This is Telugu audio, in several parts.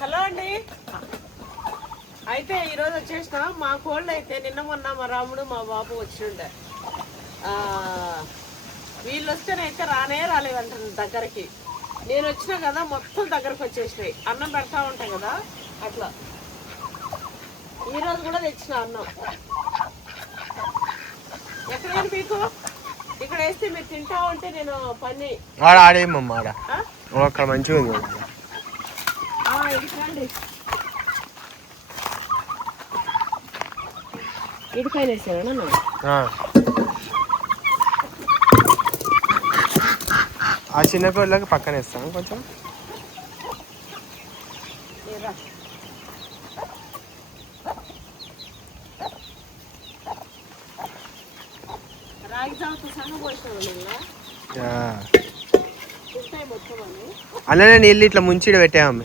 హలో అండి. అయితే ఈరోజు వచ్చేసిన మా కోళ్ళు అయితే నిన్న మొన్న మా రాముడు మా బాబు వచ్చిండే. వీళ్ళు వస్తేనైతే రాలేదంటారు దగ్గరికి. నేను వచ్చినా కదా మొత్తం దగ్గరకు వచ్చేసినాయి. అన్నం పెడతా ఉంటాయి కదా అట్లా. ఈరోజు కూడా తెచ్చిన అన్నం. ఎక్కడైనా మీకు ఇక్కడ వేస్తే మీరు తింటా ఉంటే నేను పని ఆడేమమ్మా అక్కడ మంచిగా ఉంది. ఇడికండి ఇడికాయలు వేసాను ఆ చిన్న కోళ్ళకి పక్కన వేస్తాను కొంచెం. అలానే నీళ్ళు ఇట్లా ముంచిడ పెట్టామమ్మ.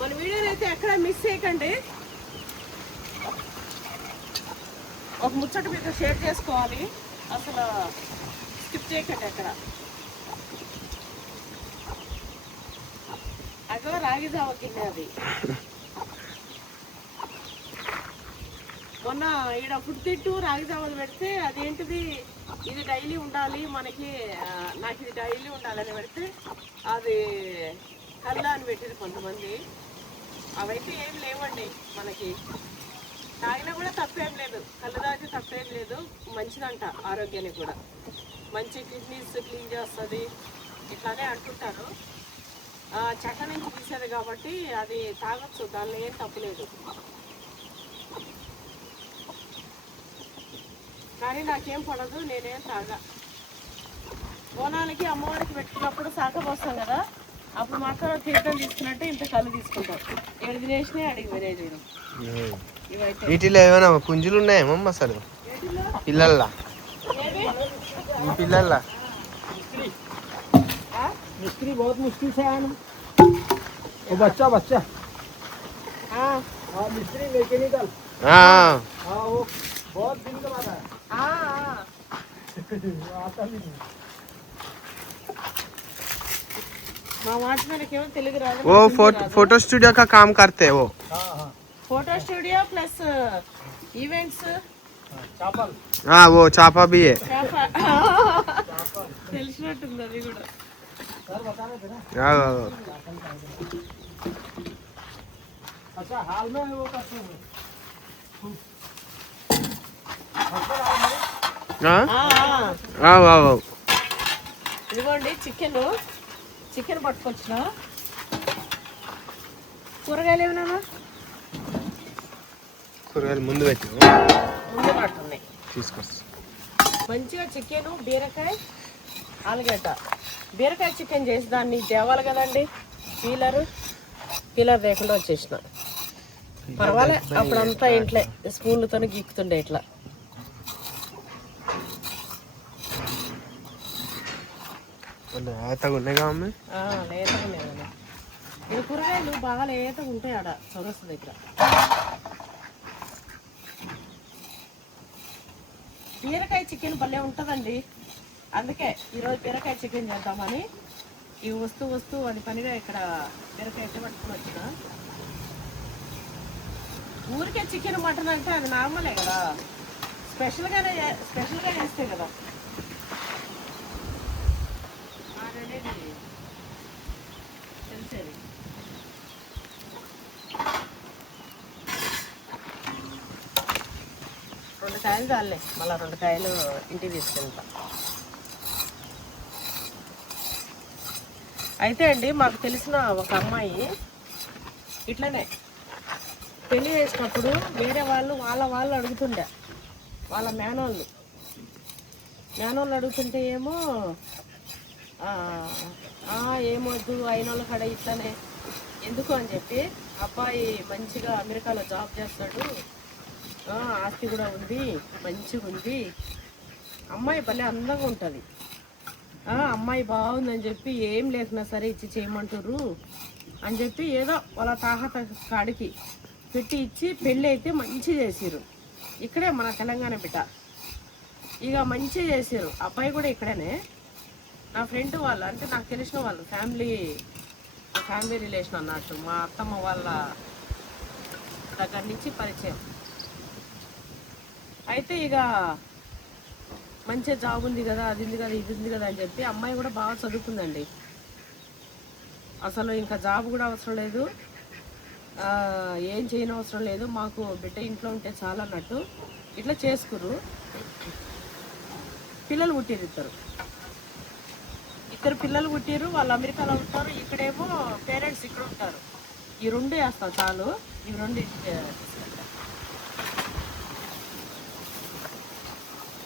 మన వీడియోనైతే ఎక్కడ మిస్ చేయకండి. ఒక ముచ్చట మీతో షేర్ చేసుకోవాలి, అసలు స్కిప్ చేయకండి ఎక్కడ. అక్కడ రాగి జావ కింద అది మొన్న ఈడ ఫుడ్ తిట్టు రాగి జావలు పెడితే అదేంటిది ఇది డైలీ ఉండాలి మనకి, నాకు ఇది డైలీ ఉండాలని పెడితే అది కల్లా అని పెట్టింది కొంతమంది. అవైతే ఏం లేవండి మనకి, తాగినా కూడా తప్పేం లేదు, కళ్ళు తాగితే తప్పేం లేదు, మంచిదంట ఆరోగ్యానికి కూడా, మంచి కిడ్నీస్ క్లీన్ చేస్తుంది ఇట్లానే అంటుంటారు. చెక్క నుంచి తీసేది కాబట్టి అది తాగొచ్చు, దానిలో ఏం తప్పులేదు. కానీ నాకేం పడదు, నేనేం తాగా. బోనాలకి అమ్మవారికి పెట్టుకున్నప్పుడు శాఖ పోస్తాం కదా, అప్పుడు మాత్రం తీర్థం తీసుకున్నట్టు ఇంత కళ్ళు తీసుకుంటాం. ఏడు తినేసినాయి అడిగి వినేది. వీటిలో ఏమైనా పుంజులు ఉన్నాయేమో అసలు పిల్లల్లా? ఈ పిల్లల్లా मिस्त्री बहुत मुश्किल से आया ना, वो बच्चा हाँ मिस्त्री मैकेनिकल वो बहुत दिन के बाद आया आता भी नहीं. वो फोटो स्टूडियो का काम करते हैं वो. Photo studio plus events. हाँ वो चापा भी है. తెలిసినట్టుంది అది కూడా. अच्छा हाल में वो करते हैं. ఇదిగోండి చికెన్ పట్టుకొచ్చిన. కూరగాయలు ఏమన్నా? కూరగాయలు ముందు పట్టున్నాయి తీసుకొస్తా. మంచిగా చికెన్, బీరకాయ, ఆలుగడ్డ. బీరకాయ చికెన్ చేసి దాన్ని తేవాలి కదండి, పీలర్ లేకుండా వచ్చేసిన. పర్వాలే, అప్పుడంతా ఇంట్లో స్పూన్లతో గీక్కుతుండే ఇట్లా. లేతగా ఉన్నాయి ఇది కూరగాయలు బాగా లేతగా ఉంటాయి ఆడ చౌరస్తా దగ్గర. బీరకాయ చికెన్ భలే ఉంటుందండి, అందుకే ఈరోజు బీరకాయ చికెన్ చేద్దామని ఈ వస్తూ అది పనిగా ఇక్కడ బీరకాయ ఎట్లా పట్టుకుని వచ్చిన. ఊరికే చికెన్ మటన్ అంటే అది నార్మలే కదా, స్పెషల్గా చేస్తే కదా తెలిసేది. రెండు కాయలు చాలే, మళ్ళీ 2 కాయలు ఇంటికి తీసుకెళ్తా. అయితే అండి, మాకు తెలిసిన ఒక అమ్మాయి ఇట్లనే పెళ్లి చేసినప్పుడు వేరే వాళ్ళు అడుగుతుండే, వాళ్ళ మేనోళ్ళు అడుగుతుంటే ఏమో ఏమొద్దు అయిన వాళ్ళ కాడ ఇట్లనే ఎందుకు అని చెప్పి, అబ్బాయి మంచిగా అమెరికాలో జాబ్ చేస్తాడు, ఆస్తి కూడా ఉంది, మంచిగా ఉంది, అమ్మాయి భలే అందంగా ఉంటుంది, అమ్మాయి బాగుందని చెప్పి ఏం లేకున్నా సరే ఇచ్చి చేయమంటారు అని చెప్పి ఏదో వాళ్ళ తాహత కాడికి పెట్టి ఇచ్చి పెళ్ళి అయితే మంచి చేసిరు. ఇక్కడే మన తెలంగాణ బిడ్డ. ఇక మంచిగా చేసారు. అబ్బాయి కూడా ఇక్కడనే, నా ఫ్రెండ్ వాళ్ళు, అంటే నాకు తెలిసిన వాళ్ళు, ఫ్యామిలీ రిలేషన్ అన్నట్టు, మా అత్తమ్మ వాళ్ళ దగ్గర నుంచి పరిచయం. అయితే ఇక మంచిగా జాబ్ ఉంది కదా, అది ఉంది కదా, ఇది ఉంది కదా అని చెప్పి అమ్మాయి కూడా బాగా చదువుకుందండి. అసలు ఇంకా జాబ్ కూడా అవసరం లేదు, ఏం చేయని అవసరం లేదు, మాకు బిడ్డ ఇంట్లో ఉంటే చాలా అన్నట్టు ఇట్లా చేసుకుర్రు. పిల్లలు పుట్టిరు, ఇద్దరు పిల్లలు పుట్టిరు. వాళ్ళు అమెరికాలో ఉంటారు, ఇక్కడేమో పేరెంట్స్ ఇక్కడ ఉంటారు. ఈ రెండు వేస్తాం చాలు, ఈ రెండు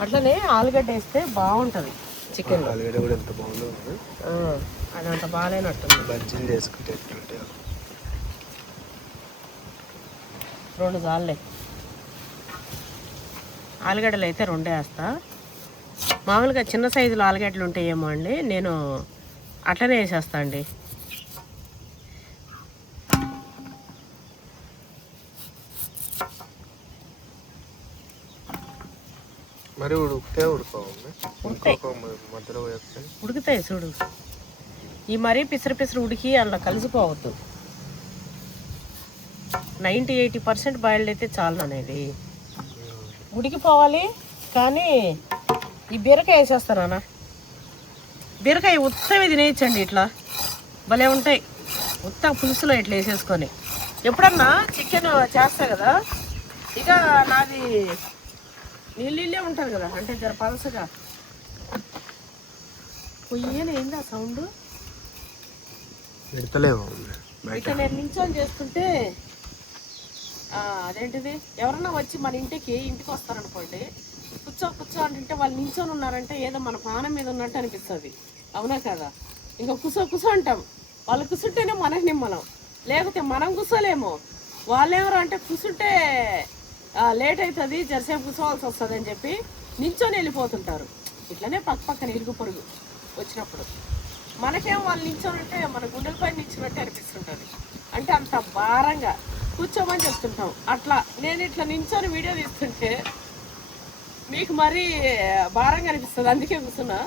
అట్లనే ఆలుగడ్డ వేస్తే బాగుంటుంది చికెన్. ఆలుగడ్డ కూడా ఎంత బాగుందో, అది అంత బాగాలేనట్టుంది. బజ్జీలు చేసుకుంటే రెండు చాలులే, ఆలుగడ్డలు అయితే రెండే వేస్తా. మామూలుగా చిన్న సైజులో ఆలుగడ్డలు ఉంటాయేమో అండి, నేను అట్లనే వేసేస్తా అండి. మరి ఉడుకుతాయి చూడు. ఈ మరీ పిసరు పిసరు ఉడికి అలా కలిసిపోవద్దు. 90-80% బాయిల్డ్ అయితే చాలు అనేది, ఉడికిపోవాలి. కానీ ఈ బీరకాయ వేసేస్తానా, బీరకాయ ఉత్తమే తినేయచ్చండి, ఇట్లా భలే ఉంటాయి. ఉత్త పులుసులో ఇట్లా వేసేసుకొని ఎప్పుడన్నా చికెన్ చేస్తా కదా, ఇక నాది నీళ్ళే ఉంటుంది కదా, అంటే జర పలసగా. పొయ్యేనా ఏంది ఆ సౌండ్? ఇట్లా నేను నించొని చేస్తుంటే అదేంటిది, ఎవరన్నా వచ్చి మన ఇంటికి వస్తారనుకోండి, కూర్చో అంటే వాళ్ళు నించొని ఉన్నారంటే ఏదో మన పానం మీద ఉన్నట్టు అనిపిస్తుంది, అవునా కదా? ఇంకా కూసో అంటాం, వాళ్ళు కూర్చుంటేనే మనకు నిమ్మలం, లేకపోతే మనం కూర్చోలేము. వాళ్ళెవరు అంటే కూర్చుంటే లేట్ అవుతుంది, జరసేపు కూర్చోవాల్సి వస్తుంది అని చెప్పి నించొని వెళ్ళిపోతుంటారు. ఇట్లనే పక్కన ఇరుగు పొరుగు వచ్చినప్పుడు మనకేమో వాళ్ళు నించొని ఉంటే మన గుండెలపై నించున్నట్టు అనిపిస్తుంటుంది, అంటే అంత భారంగా కూర్చోమని చెప్తుంటాం. అట్లా నేను ఇట్లా నించొని వీడియో తీస్తుంటే మీకు మరీ భారంగా అనిపిస్తుంది, అందుకే కూర్చున్నా.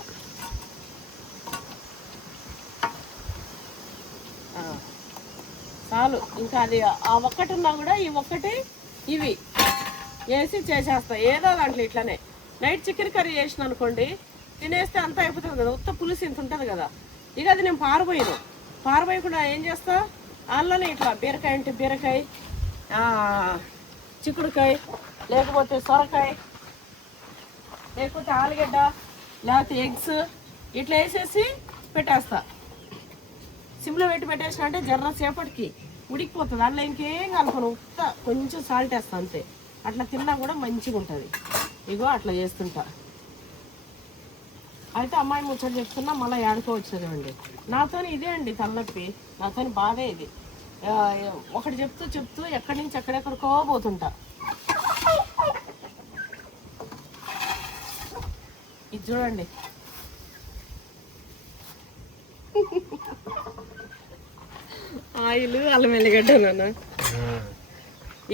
చాలు, ఇంకా అది ఆ ఒక్కటి ఉన్నా కూడా ఈ ఒక్కటి ఇవి వేసి చేసేస్తా ఏదో దాంట్లో. ఇట్లనే నైట్ చికెన్ కర్రీ చేసిన అనుకోండి, తినేస్తే అంతా అయిపోతుంది కదా, ఉత్త పులుసు ఇంత ఉంటుంది కదా. ఇక అది నేను పారబోయకుండా ఏం చేస్తా, అందులోనే ఇట్లా బీరకాయ అంటే బీరకాయ, చిక్కుడుకాయ, లేకపోతే సొరకాయ, లేకపోతే ఆలుగడ్డ, లేకపోతే ఎగ్స్ ఇట్లా వేసేసి పెట్టేస్తా. సిమ్లో పెట్టేసిన అంటే జర్ర సేపటికి ఉడికిపోతుంది. అందులో ఇంకేం కలపను, ఉత్త కొంచెం సాల్ట్ వేస్తా అంతే. అట్లా తిన్నా కూడా మంచిగా ఉంటుంది. ఇగో అట్లా చేస్తుంటా. అయితే అమ్మాయి ముచ్చట చెప్తున్నా, మళ్ళీ ఏడుకోవచ్చుదండి. నాతో ఇదే అండి తలనొప్పి, నాతో బాధే ఇది. ఒకటి చెప్తూ ఎక్కడి నుంచి ఎక్కడెక్కడికో పోతుంటా. ఇది చూడండి, ఆయిల్ అల్లం వెల్లిగడ్డ నాన్న,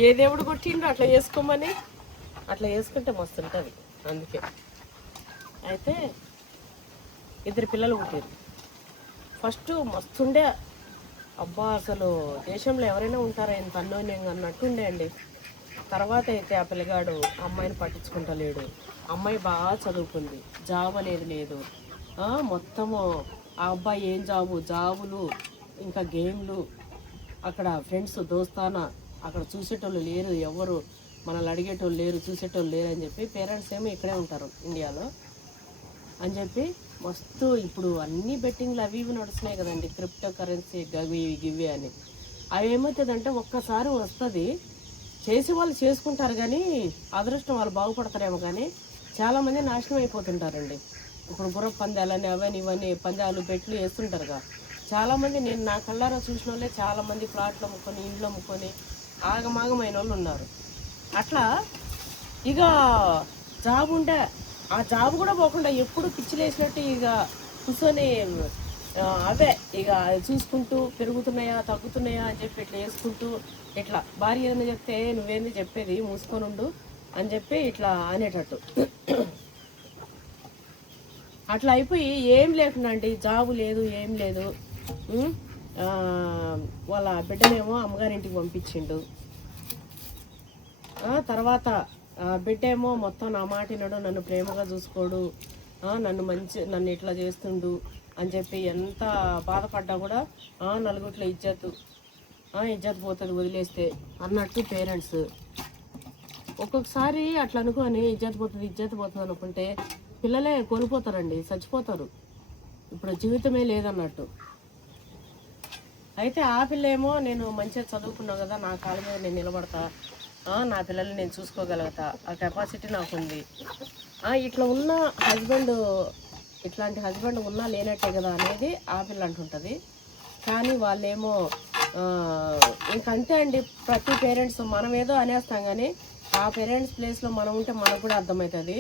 ఏ దేవుడు కొట్టిండ్రు అట్లా చేసుకోమని, అట్లా వేసుకుంటే మస్తుంటుంది. అందుకే అయితే ఇద్దరు పిల్లలు పుట్టారు. ఫస్ట్ మస్తుండే, అబ్బా అసలు దేశంలో ఎవరైనా ఉంటారా ఇంత అన్యోన్యంగా అన్నట్టుండే అండి. తర్వాత అయితే ఆ పిల్లగాడు అమ్మాయిని పట్టించుకుంటలేడు. అమ్మాయి బాగా చదువుకుంది, జాబ్ అనేది లేదు. మొత్తము ఆ అబ్బాయి ఏం జాబులు ఇంకా గేమ్లు, అక్కడ ఫ్రెండ్స్ దోస్తానా, అక్కడ చూసేటోళ్ళు లేరు, ఎవరు మనల్ని అడిగేటోళ్ళు లేరు, చూసేటోళ్ళు లేరు అని చెప్పి పేరెంట్స్ ఏమో ఇక్కడే ఉంటారు ఇండియాలో అని చెప్పి మస్తు. ఇప్పుడు అన్ని బెట్టింగ్లు అవి ఇవి నడుస్తున్నాయి కదండి, క్రిప్టో కరెన్సీ గివి అని. అవి ఏమవుతుందంటే ఒక్కసారి వస్తుంది, చేసి వాళ్ళు చేసుకుంటారు కానీ అదృష్టం వాళ్ళు బాగుపడతారేమో, కానీ చాలామంది నాశనం అయిపోతుంటారండి. ఇప్పుడు గుర్ర పందాలని అవన్నీ ఇవన్నీ పందాలు బెట్లు వేస్తుంటారుగా చాలామంది. నేను నా కళ్ళారా చూసిన వాళ్ళే చాలామంది ఫ్లాట్లు అమ్ముకొని, ఇండ్లు అమ్ముకొని ఆగమాగమైన వాళ్ళు ఉన్నారు. అట్లా ఇక జాబ్ ఉంటే ఆ జాబ్ కూడా పోకుండా ఎప్పుడు పిచ్చిలేసినట్టు ఇక కూర్చొని అవే ఇక చూసుకుంటూ పెరుగుతున్నాయా తగ్గుతున్నాయా అని చెప్పి ఇట్లా వేసుకుంటూ ఇట్లా భార్య ఏదైనా చెప్తే నువ్వేంది చెప్పేది మూసుకొని ఉండు అని చెప్పి ఇట్లా అనేటట్టు అట్లా అయిపోయి ఏం లేకుండా అండి, జాబు లేదు ఏం లేదు. వాళ్ళ బిడ్డనేమో అమ్మగారింటికి పంపించిండు. తర్వాత బిడ్డ ఏమో మొత్తం నా మాట వినడు, నన్ను ప్రేమగా చూసుకోడు, నన్ను ఇట్లా చేస్తుండు అని చెప్పి ఎంత బాధపడ్డా కూడా నలుగురిలో ఇజ్జత్ పోతుంది వదిలేస్తే అన్నట్టు పేరెంట్స్. ఒక్కొక్కసారి అట్లా అనుకొని ఇజ్జత్ పోతుంది అనుకుంటే పిల్లలే కోల్పోతారండి, చచ్చిపోతారు, ఇప్పుడు జీవితమే లేదన్నట్టు. అయితే ఆ పిల్ల ఏమో నేను మంచిగా చదువుకున్నా కదా, నా కాళ్ళ మీద నేను నిలబడతా, నా పిల్లల్ని నేను చూసుకోగలుగుతా, ఆ కెపాసిటీ నాకు ఉంది, ఇట్లా ఉన్న హస్బెండ్ ఇట్లాంటి హస్బెండ్ ఉన్నా లేనట్టే కదా అనేది ఆ పిల్ల అంటుంటుంది. కానీ వాళ్ళేమో ఇంకంతే అండి. ప్రతి పేరెంట్స్ మనం ఏదో అనేస్తాం కానీ ఆ పేరెంట్స్ ప్లేస్లో మనం ఉంటే మనకు కూడా అర్థమవుతుంది.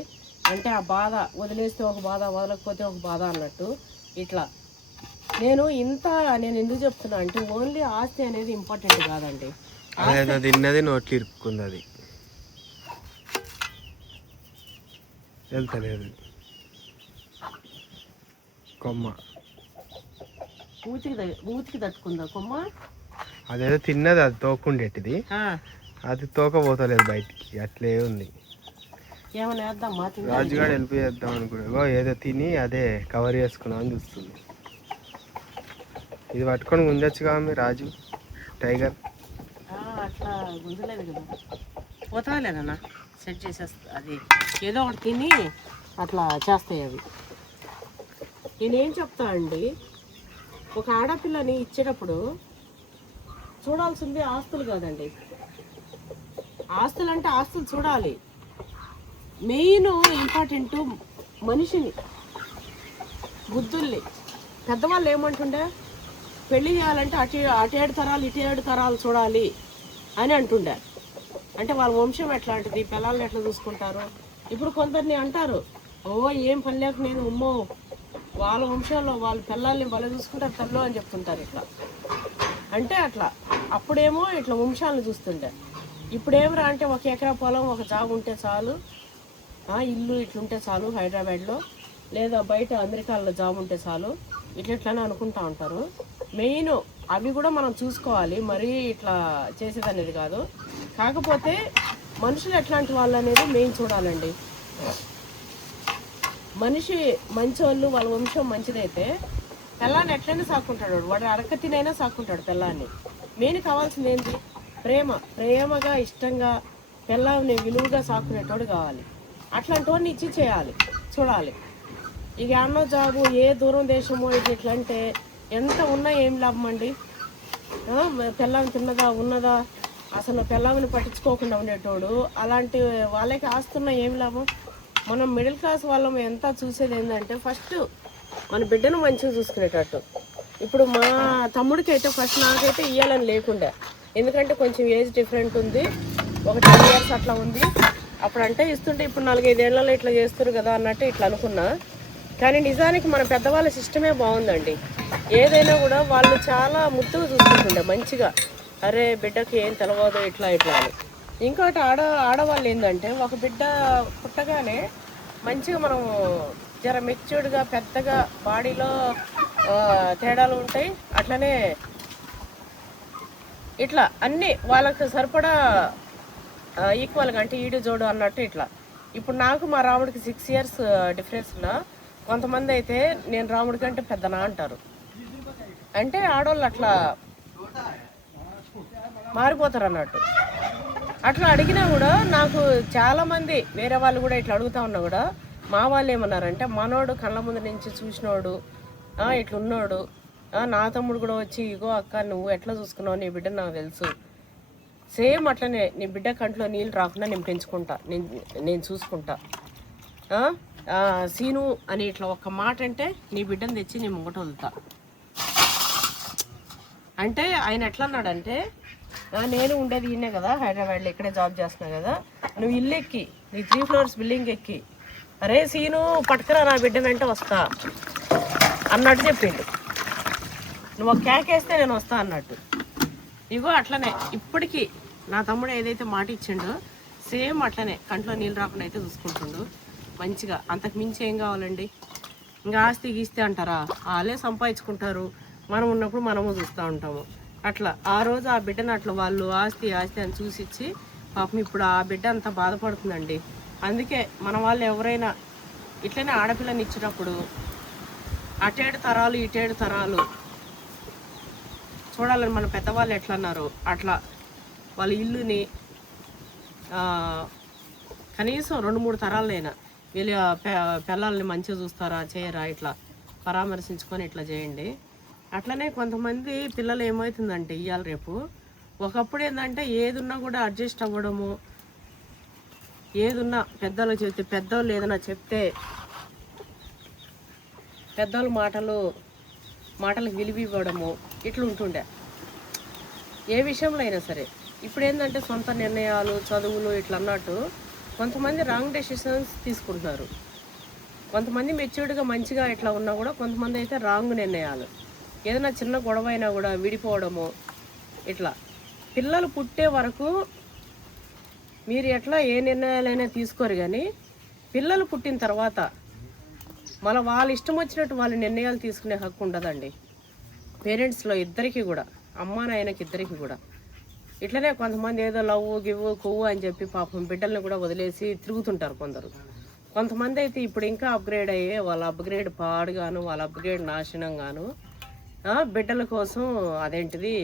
అంటే ఆ బాధ వదిలేస్తే ఒక బాధ, వదలకపోతే ఒక బాధ అన్నట్టు. ఇట్లా నేను ఎందుకు చెప్తున్నా అంటే ఓన్లీ ఆస్తి అనేది ఇంపార్టెంట్ కాదండి. తిన్నది నోట్లు ఇరుక్కుంది, అది వెళ్తలేదు. కొమ్మ ఊతికి తట్టుకుందా కొమ్మ, అదేదో తిన్నది, అది తోకుండేటిది, అది తోకపోతలేదు బయటికి, అట్లే ఉంది. ఏమైనా వేద్దామా? రాజుగాడు వెళ్ళిపోయేద్దాం అనుకున్నా, ఏదో తిని అదే కవర్ చేసుకున్నామని చూస్తుంది. ఇది పట్టుకొని గుంజొచ్చుగా మీ రాజు టైగర్. అట్లా గుంజలేదు కదా, పోతాలేదన్నా సెట్ చేసేస్తా. అది ఏదో ఒకటి తిని అట్లా చేస్తాయి అవి. నేనేం చెప్తా అండి, ఒక ఆడపిల్లని ఇచ్చేటప్పుడు చూడాల్సింది ఆస్తులు కాదండి. ఆస్తులు అంటే ఆస్తులు చూడాలి, మెయిన్ ఇంపార్టెంట్ మనిషిని, బుద్ధుల్ని. పెద్దవాళ్ళు ఏమంటుండే, పెళ్ళి చేయాలంటే అటు 7 తరాలు ఇటు 7 తరాలు చూడాలి అని అంటుండే. అంటే వాళ్ళ వంశం ఎట్లాంటిది, పిల్లల్ని ఎట్లా చూసుకుంటారు. ఇప్పుడు కొందరిని అంటారు, ఏం పని లేక నేను ఉమ్మో వాళ్ళ వంశంలో వాళ్ళ పిల్లల్ని బల చూసుకుంటారు తల్లు అని చెప్తుంటారు. ఇట్లా అంటే అట్లా అప్పుడేమో ఇట్లా వంశాలను చూస్తుండే. ఇప్పుడేమరా అంటే 1 ఎకరా పొలం, 1 జాబ్ ఉంటే చాలు, ఇల్లు ఇట్లుంటే చాలు హైదరాబాద్లో, లేదా బయట అమెరికాలో జాబ్ ఉంటే చాలు, ఇట్లనే అనుకుంటా ఉంటారు. మెయిన్ అవి కూడా మనం చూసుకోవాలి, మరీ ఇట్లా చేసేదనేది కాదు. కాకపోతే మనుషులు ఎట్లాంటి వాళ్ళు అనేది మెయిన్ చూడాలండి. మనిషి మంచోళ్ళు, వాళ్ళ వంశం మంచిదైతే పిల్లాన్ని ఎట్లయినా సాక్కుంటాడు, వాడు అడక తినైనా సాక్కుంటాడు పిల్లాన్ని. మెయిన్ కావాల్సింది ఏంటి, ప్రేమగా ఇష్టంగా పిల్లాన్ని విలువగా సాక్కునేటోడు కావాలి. అట్లాంటి వాడిని ఇచ్చి చేయాలి, చూడాలి. ఇక అన్నో జాబు ఏ దూరం దేశమో ఇట్లంటే ఎంత ఉన్నా ఏం లాభం అండి. పిల్లాన్ని తిన్నదా ఉన్నదా, అసలు పిల్లాన్ని పట్టించుకోకుండా ఉండేటోడు, అలాంటి వాళ్ళకి ఆస్తున్నా ఏం లాభం. మనం మిడిల్ క్లాస్ వాళ్ళం ఎంత చూసేది ఏంటంటే ఫస్ట్ మన బిడ్డను మంచిగా చూసుకునేటట్టు. ఇప్పుడు మా తమ్ముడికి అయితే ఫస్ట్ నాకైతే ఇవ్వాలని లేకుండా, ఎందుకంటే కొంచెం ఏజ్ డిఫరెంట్ ఉంది, ఒక 10 years అట్లా ఉంది. అప్పుడు అంటే ఇస్తుంటే ఇప్పుడు 4-5 ఏళ్లలో ఇట్లా చేస్తారు కదా అన్నట్టు ఇట్లా అనుకున్నా. కానీ నిజానికి మన పెద్దవాళ్ళ సిస్టమే బాగుందండి. ఏదైనా కూడా వాళ్ళు చాలా ముద్దుగా చూసుకుంటుండే మంచిగా, అరే బిడ్డకి ఏం తెలవదు ఇట్లా అని. ఇంకోటి ఆడవాళ్ళు ఏంటంటే ఒక బిడ్డ పుట్టగానే మంచిగా మనం జర మెచ్యూర్డ్గా పెద్దగా బాడీలో తేడాలు ఉంటాయి, అట్లనే ఇట్లా అన్నీ వాళ్ళకి సరిపడా ఈక్వల్గా అంటే ఈడు జోడు అన్నట్టు ఇట్లా. ఇప్పుడు నాకు మా రాముడికి 6 years డిఫరెన్స్లో, కొంతమంది అయితే నేను రాముడి కంటే పెద్దనా అంటారు. అంటే ఆడవాళ్ళు అట్లా మారిపోతారు అన్నట్టు. అట్లా అడిగినా కూడా నాకు చాలామంది వేరే వాళ్ళు కూడా ఇట్లా అడుగుతా ఉన్నా కూడా మా వాళ్ళు ఏమన్నారంటే, మనోడు కళ్ళ ముందు నుంచి చూసినోడు, ఇట్లున్నాడు, నా తమ్ముడు కూడా వచ్చి ఇగో అక్క నువ్వు ఎట్లా చూసుకున్నావు నీ బిడ్డ నాకు తెలుసు, సేమ్ అట్లనే నీ బిడ్డ కంట్లో నీళ్ళు రాకుండా నేను పెంచుకుంటా, నేను చూసుకుంటా, సీను అని ఇట్లా ఒక్క మాట అంటే నీ బిడ్డను తెచ్చి నీ ముంగట వదులుతా అంటే ఆయన ఎట్లా అన్నాడంటే, నేను ఉండేది ఈయనే కదా హైదరాబాద్లో, ఇక్కడే జాబ్ చేస్తున్నా కదా, నువ్వు ఇల్లు ఎక్కి నీ 3 floors బిల్డింగ్ ఎక్కి అరే సీను పట్టుకురా నా బిడ్డ వెంట వస్తా అన్నట్టు చెప్పిండు. నువ్వు ఒక కేకేస్తే నేను వస్తా అన్నట్టు. ఇగో అట్లనే ఇప్పటికీ నా తమ్ముడు ఏదైతే మాట ఇచ్చిండో సేమ్ అట్లనే కంట్లో నీళ్ళు రాకుండా అయితే చూసుకుంటుండు మంచిగా. అంతకు మించి ఏం కావాలండి? ఇంకా ఆస్తి గీస్తే అంటారా, వాళ్ళే సంపాదించుకుంటారు, మనం ఉన్నప్పుడు మనము చూస్తూ ఉంటాము. అట్లా ఆ రోజు ఆ బిడ్డను అట్లా వాళ్ళు ఆస్తి ఆస్తి అని చూసిచ్చి పాపం ఇప్పుడు ఆ బిడ్డ అంత బాధపడుతుందండి. అందుకే మన వాళ్ళు ఎవరైనా ఇట్లనే ఆడపిల్లని ఇచ్చినప్పుడు అటేడు తరాలు ఇటేడు తరాలు చూడాలని మన పెద్దవాళ్ళు ఎట్లా అన్నారు అట్లా వాళ్ళ ఇల్లుని కనీసం 2-3 తరాలైనా వీళ్ళ పిల్లల్ని మంచిగా చూస్తారా చేయరా ఇట్లా పరామర్శించుకొని ఇట్లా చేయండి. అట్లనే కొంతమంది పిల్లలు ఏమవుతుందంటే ఇవాళ రేపు ఒకప్పుడు ఏంటంటే ఏదున్నా కూడా అడ్జస్ట్ అవ్వడము, ఏదున్నా పెద్దలు చెప్తే పెద్దోళ్ళు ఏదైనా చెప్తే పెద్దోళ్ళ మాటలకు విలువ ఇవ్వడము ఇట్లా ఉంటుండే ఏ విషయంలో అయినా సరే. ఇప్పుడు ఏంటంటే సొంత నిర్ణయాలు చదువులు ఇట్లా అన్నట్టు కొంతమంది రాంగ్ డెసిషన్స్ తీసుకుంటున్నారు. కొంతమంది మెచ్యూర్డ్గా మంచిగా ఇట్లా ఉన్నా కూడా కొంతమంది అయితే రాంగ్ నిర్ణయాలు. ఏదైనా చిన్న గొడవ అయినా కూడా విడిపోవడము ఇట్లా. పిల్లలు పుట్టే వరకు మీరు ఎట్లా ఏ నిర్ణయాలైనా తీసుకోరు, కానీ పిల్లలు పుట్టిన తర్వాత మళ్ళీ వాళ్ళ ఇష్టం వచ్చినట్టు వాళ్ళ నిర్ణయాలు తీసుకునే హక్కు ఉండదండి పేరెంట్స్లో ఇద్దరికి కూడా, అమ్మా నాయనకి ఇద్దరికి కూడా. ఇట్లనే కొంతమంది ఏదో లవ్ గివ్వు కొవ్వు అని చెప్పి పాపం బిడ్డల్ని కూడా వదిలేసి తిరుగుతుంటారు కొందరు. కొంతమంది అయితే ఇప్పుడు ఇంకా అప్గ్రేడ్ అయ్యే వాళ్ళ అప్గ్రేడ్ పాడుగాను వాళ్ళ అప్గ్రేడ్ నాశనంగాను బిడ్డల కోసం అదేంటిది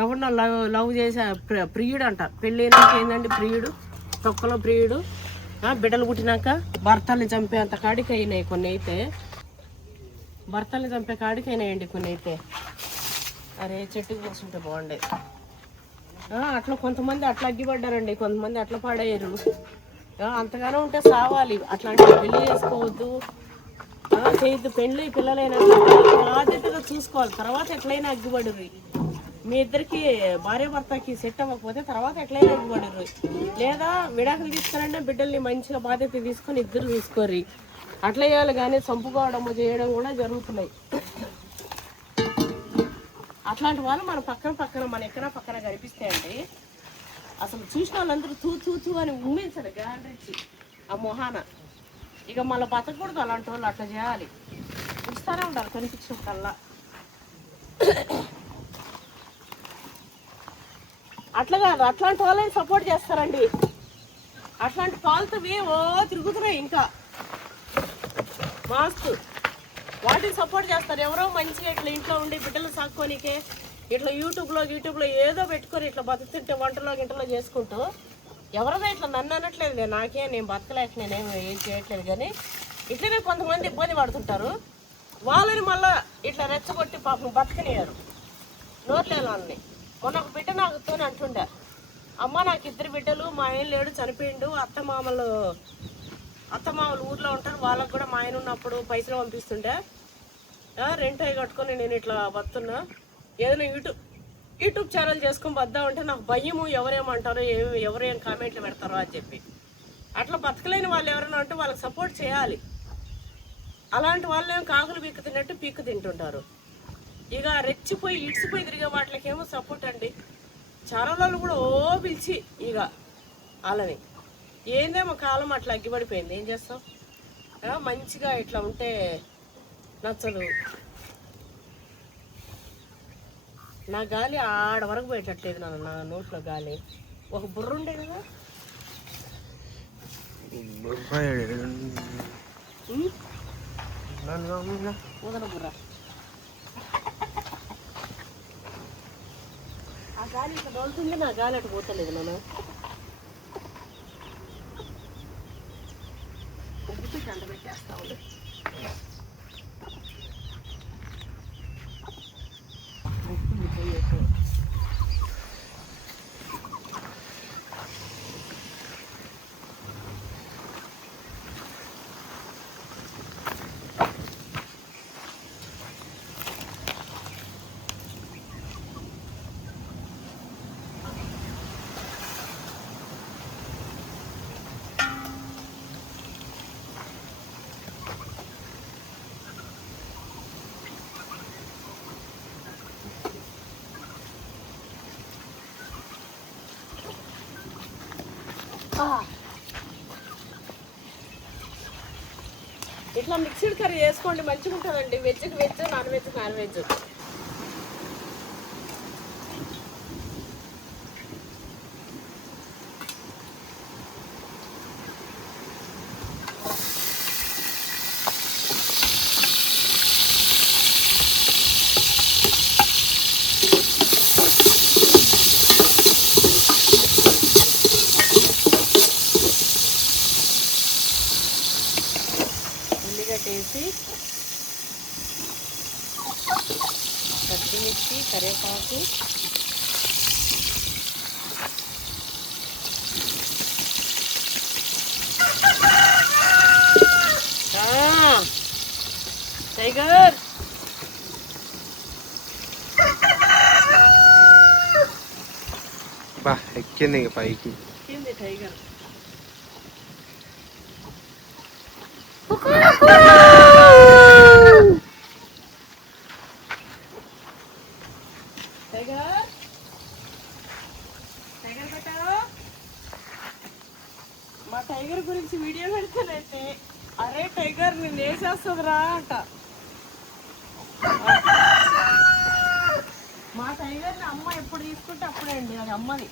ఎవరినో లవ్ చేసే ప్రియుడు అంట. పెళ్ళైనాక ఏంటంటే ప్రియుడు, తొక్కలో ప్రియుడు, బిడ్డలు పుట్టినాక భర్తల్ని చంపే అంత కాడికి అయినాయి కొన్ని అయితే. భర్తల్ని చంపే కాడికి అయినాయండి కొన్ని అయితే. అరే చెట్టుకు కూర్చుంటే బాగుండేది. అట్లా కొంతమంది అట్లా అగ్గిపడ్డారండి, కొంతమంది అట్లా పాడయ్యారు. అంతగానో ఉంటే సావాలి. అట్లాంటి పెళ్లి చేసుకోవద్దు, చేయొద్దు. పెళ్ళి పిల్లలైనా బాధ్యతగా చూసుకోవాలి. తర్వాత ఎట్లయినా అగ్గిపడరు. మీ ఇద్దరికి భార్య భర్తకి సెట్ అవ్వకపోతే తర్వాత ఎట్లయినా అగ్గిపడరు. లేదా విడాకులు తీసుకురంటే బిడ్డల్ని మంచిగా బాధ్యత తీసుకొని ఇద్దరు చూసుకోర్రి. అట్లా చేయాలి, కానీ చంపుకోవడము చేయడం కూడా జరుగుతున్నాయి. అట్లాంటి వాళ్ళు మన పక్కన మన ఎక్కడ పక్కన కనిపిస్తాయండి. అసలు చూసిన వాళ్ళందరూ తూ తూ తూ అని ఉమ్మేస్తాడు గాండ్రించి ఆ మొహాన. ఇక మళ్ళీ బతకూడదు అలాంటి వాళ్ళు. అట్లా చేయాలి, చూస్తూనే ఉండాలి కనిపించినప్పుడల్లా. అట్లా కాదు, అట్లాంటి వాళ్ళని సపోర్ట్ చేస్తారండి. అట్లాంటి పాలతవి తిరుగుతున్నాయి ఇంకా మాస్తు. వాటిని సపోర్ట్ చేస్తారు. ఎవరో మంచిగా ఇట్లా ఇంట్లో ఉండి బిడ్డలు సాక్కోనికే ఇట్లా యూట్యూబ్లో ఏదో పెట్టుకొని ఇట్లా బతుకుతుంటే వంటలో గింటలో చేసుకుంటూ ఎవరైనా ఇట్లా నన్ను అనట్లేదు, నేను బతకలేక నేనేం ఏం చేయట్లేదు, కానీ ఇట్లనే కొంతమంది ఇబ్బంది పడుతుంటారు. వాళ్ళని మళ్ళీ ఇట్లా రెచ్చగొట్టి పాపం బతకనియారు నోట్లేని వాళ్ళని. మొన్న ఒక బిడ్డ నాకుతో అంటుండే, అమ్మ నాకు 2 బిడ్డలు, మా ఆయన లేడు చనిపోయిండు, అత్తమామలు ఊర్లో ఉంటారు, వాళ్ళకు కూడా మా ఆయన ఉన్నప్పుడు పైసలు పంపిస్తుండే, రెంట్ అవి కట్టుకొని నేను ఇట్లా బతున్నా, ఏదైనా యూట్యూబ్ ఛానల్ చేసుకొని బద్దామంటే నాకు భయము, ఎవరేమంటారో ఎవరేం కామెంట్లు పెడతారో అని చెప్పి. అట్లా బతకలేని వాళ్ళు ఎవరైనా ఉంటే వాళ్ళకి సపోర్ట్ చేయాలి. అలాంటి వాళ్ళు ఏమో కాకులు పీక్కు తిన్నట్టు పీక్కు తింటుంటారు. ఇక రెచ్చిపోయి ఇడిసిపోయి తిరిగే వాటికేమో సపోర్ట్ అండి. చాలా వాళ్ళు కూడా పిలిచి ఇక వాళ్ళని ఏందేమో కాలం అట్లా అగ్గిపడిపోయింది, ఏం చేస్తాం. మంచిగా ఇట్లా ఉంటే నచ్చదు. నా గాలి ఆడ వరకు పోయేటట్లేదు నా నోట్లో గాలి. ఒక బుర్ర ఉండే కదా ఊదన బుర్ర, ఆ గాలి ఇట్లా దోలుతుంది, నా గాలి అటు పోతలేదు. నన్ను ఉబ్బుతూ గంట పెట్టేస్తా ఉంది. ఇట్లా మిక్స్డ్ కర్రీ చేసుకోండి, మంచిగా ఉంటుందండి. వెజ్కి veg, non veg non veg. ఉల్లిగడ్డేసి పచ్చిమిర్చి, కరివేపాకు, టైగర్ బా ఎక్కింది ఇక పైకి. ఎక్కింది టైగర్. టైగర్ టైగర్ పెట్టారు. మా టైగర్ గురించి వీడియో పెడతానైతే అరే టైగర్ నేను వేసేస్తుందిరా అంట. మా టైగర్ని అమ్మ ఎప్పుడు తీసుకుంటే అప్పుడే అండి, అది అమ్మది.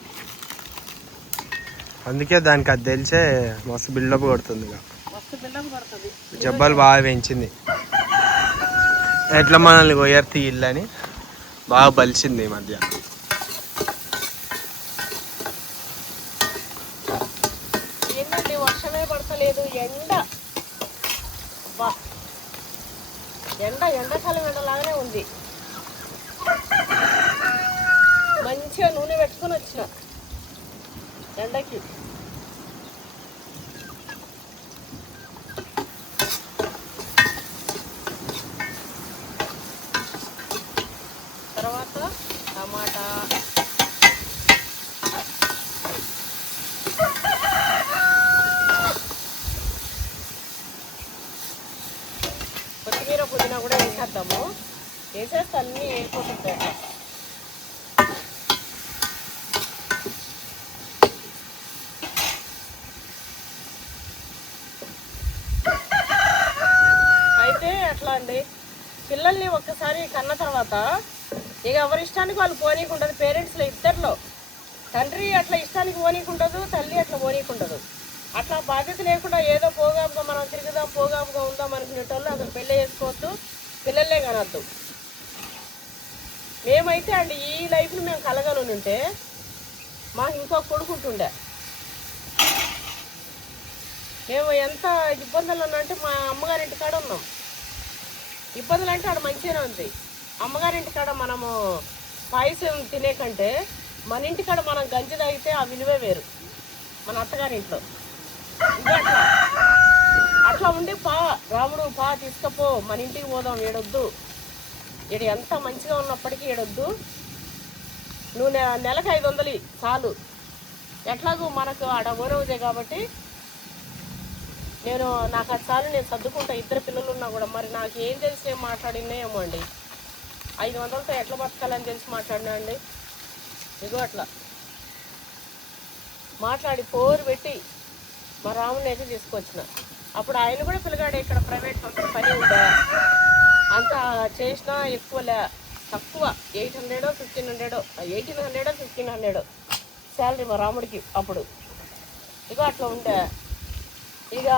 అందుకే దానికి అది తెలిసే మస్తు బిల్డప్ కొడుతుంది ఇక. మస్తు బిల్డప్ పడుతుంది. జబ్బలు బాగా పెంచింది. ఎట్లా మనల్ని కొయ్యరు తీయని బాగా బలిసింది ఈ మధ్య. ఏంటండి వర్షమే పడతలేదు, ఎండ. బా ఎండాకాలం ఎండలాగానే ఉంది. మంచిగా నూనె పెట్టుకొని వచ్చిన ఎండకి. తర్వాత టమాటా, కొత్తిమీర, పుదీనా కూడా వేసేద్దాము. వేసేస్తే అన్నీ వేసిపోతుంటాయి. అయితే అట్లా అండి, పిల్లల్ని ఒక్కసారి కన్న తర్వాత ఇక ఎవరి ఇష్టానికి వాళ్ళు పోనీకుండదు. పేరెంట్స్లో ఇద్దరిలో తండ్రి అట్లా ఇష్టానికి పోనీకుండదు, తల్లి అట్లా పోనీకుండదు. అట్లా బాధ్యత లేకుండా ఏదో పోగాపుగా మనం తిరుగుదాం, పోగాపుగా ఉందాం అనుకునేటోళ్ళు అసలు పెళ్ళి చేసుకోవద్దు, పిల్లలే కనొద్దు. మేమైతే అండి ఈ లైఫ్ని మేము కలగలని ఉంటే మాకు ఇంకో కొడుకుంటుండే. మేము ఎంత ఇబ్బందులు ఉన్నామంటే మా అమ్మగారింటి కాడ ఉన్నాం. ఇబ్బందులు అంటే ఆడ మంచిగానే ఉంది. అమ్మగారింటి కాడ మనము పాయసం తినే కంటే మన ఇంటికాడ మనం గంజి తాగితే ఆ విలువే వేరు. మన అత్తగారింట్లో ఇంకా అట్లా ఉండి రాముడు తీసుకపో, మన ఇంటికి పోదాం, ఏడొద్దు, ఈడ ఎంత మంచిగా ఉన్నప్పటికీ ఏడొద్దు, నువ్వు నెలకు 500 చాలు. ఎట్లాగూ మనకు ఆడ ఓరవుజే కాబట్టి నాకు అది చాలు, నేను సర్దుకుంటా. ఇద్దరు పిల్లలు ఉన్నా కూడా మరి నాకు ఏం తెలిసి ఏం మాట్లాడినాయేమో అండి. 500తో ఎట్లా బతకాలని తెలిసి మాట్లాడినా అండి. ఇగో అట్లా మాట్లాడి పోరు పెట్టి మా రాముని అయితే తీసుకొచ్చిన. అప్పుడు ఆయన కూడా పిల్లగాడు ఇక్కడ ప్రైవేట్ పని ఉందా, అంత చేసినా ఎక్కువలే, తక్కువ 800 1500 1800 1500 శాలరీ మా రాముడికి అప్పుడు. ఇక అట్లా ఉండే. ఇక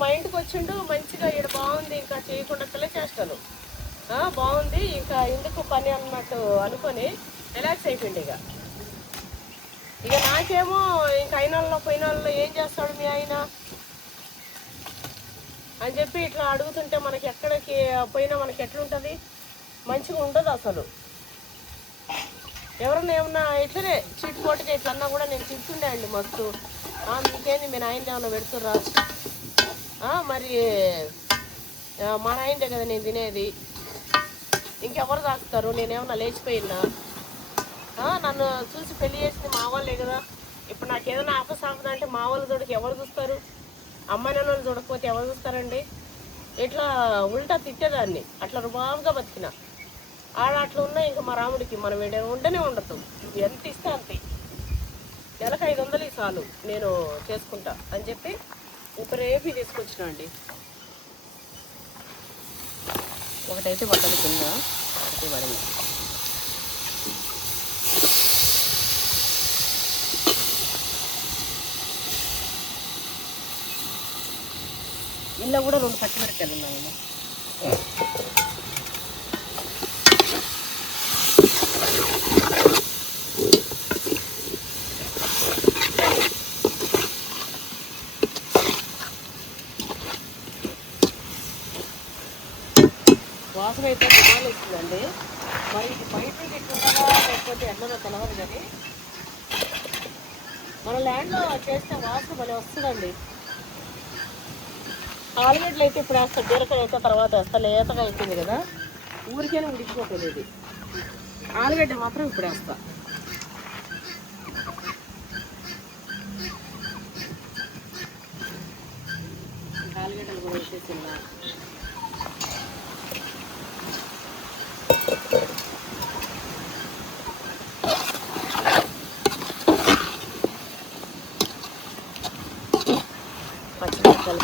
మా ఇంటికి వచ్చిండు మంచిగా, ఇక్కడ బాగుంది, ఇంకా చేయకుండా పిల్ల చేస్తాను బాగుంది, ఇంకా ఎందుకు పని అన్నట్టు అనుకొని రిలాక్స్ అయిపోయింది. ఇక నాకేమో ఇంక అయిన వాళ్ళలో పోయిన వాళ్ళలో ఏం చేస్తాడు మీ ఆయన అని చెప్పి ఇట్లా అడుగుతుంటే మనకి ఎక్కడికి పోయినా మనకి ఎట్లుంటుంది, మంచిగా ఉండదు అసలు. ఎవరన్నా ఏమన్నా ఇట్లనే చీట్ పోటీగా ఇట్లా అన్నా కూడా నేను తింటుండే అండి మస్తు. మీకేంది మీ నాయన ఏమన్నా పెడుతుర్రా, మరి మా నాయనదే కదా నేను తినేది, ఇంకెవరు తాకుతారు, నేనేమన్నా లేచిపోయినా, నన్ను చూసి పెళ్లి చేసింది మా వాళ్ళే కదా. ఇప్పుడు నాకు ఏదైనా ఆపద అంటే మా వాళ్ళు చూడక ఎవరు చూస్తారు, అమ్మాయి వాళ్ళు చూడకపోతే ఎవరు చూస్తారండి. ఇట్లా ఉల్టా తిట్టేదాన్ని, అట్లా రుబాబుగా బతికిన. ఆడ అట్లా ఉన్నా ఇంకా మా రాముడికి మనం ఉండనే ఉండదు, ఎంత ఇస్తే అంతే. నెలకు 500 చాలు నేను చేసుకుంటా అని చెప్పి ఒక రేపి తీసుకొచ్చిన అండి. ఒకటైతే పడ్డది కింద, ఒకటి పడింది. ఇంట్లో కూడా 2 పచ్చిమిరపకాయలు ఉన్నాయండి. వాసన అయితే గుమాలు ఇస్తుందండి. మరి ఇది బయట ఎట్లుంటుందా లేకపోతే ఎట్లనో తెలవదు, కానీ మన ల్యాండ్లో చేస్తే వాసన భలే వస్తుందండి. ఆలుగడ్డలు అయితే ఇప్పుడు వేస్తా, బీరకాయ అయితే తర్వాత వేస్తా. లేతగా అవుతుంది కదా, ఊరికైనా ఉడికిపోతుంది ఇది. ఆలుగడ్డ మాత్రం ఇప్పుడు వేస్తా. ఆలుగడ్డలు కూడా వేసేసిందా.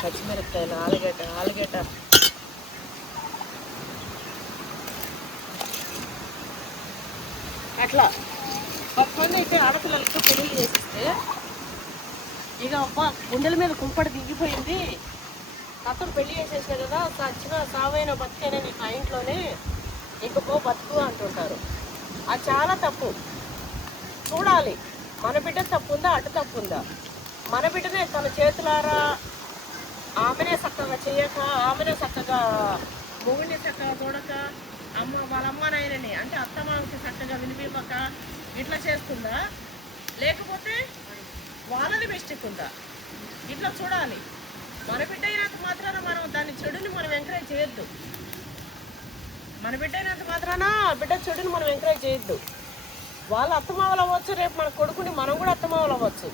పచ్చిమిరపకాయలు, ఆలుగడ్డ అట్లా కొంతమంది అయితే ఆడపిల్లలకి పెళ్లి చేసిస్తే ఇక అబ్బా గుండెల మీద కుంపడి దిగిపోయింది, అతను పెళ్లి చేసేసిన కదా, చచ్చిన సావైన బతికైనా నీకు ఆ ఇంట్లోనే ఇంకో బతుకు అంటుంటారు. అది చాలా తప్పు. చూడాలి మన బిడ్డ తప్పు ఉందా, అటు తప్పు ఉందా. మన బిడ్డనే తన చేతులారా ఆమెనే చక్కగా చేయక, ఆమెనే చక్కగా మొగుడిని చక్కగా చూడక, వాళ్ళ అమ్మ నాయనని అంటే అత్తమామకి చక్కగా వినిపింపక ఇట్లా చేస్తుందా, లేకపోతే వాళ్ళని మిస్టేక్ ఉందా, ఇట్లా చూడాలి. మన బిడ్డ అయినంత మాత్రాన మనం దాన్ని చెడుని మనం ఎంకరేజ్ చేయొద్దు. మన బిడ్డ అయినంత మాత్రాన బిడ్డ చెడుని మనం ఎంకరేజ్ చేయొద్దు. వాళ్ళు అత్తమామలు అవ్వచ్చు, రేపు మన కొడుకుని మనం కూడా అత్తమామలు అవ్వచ్చు.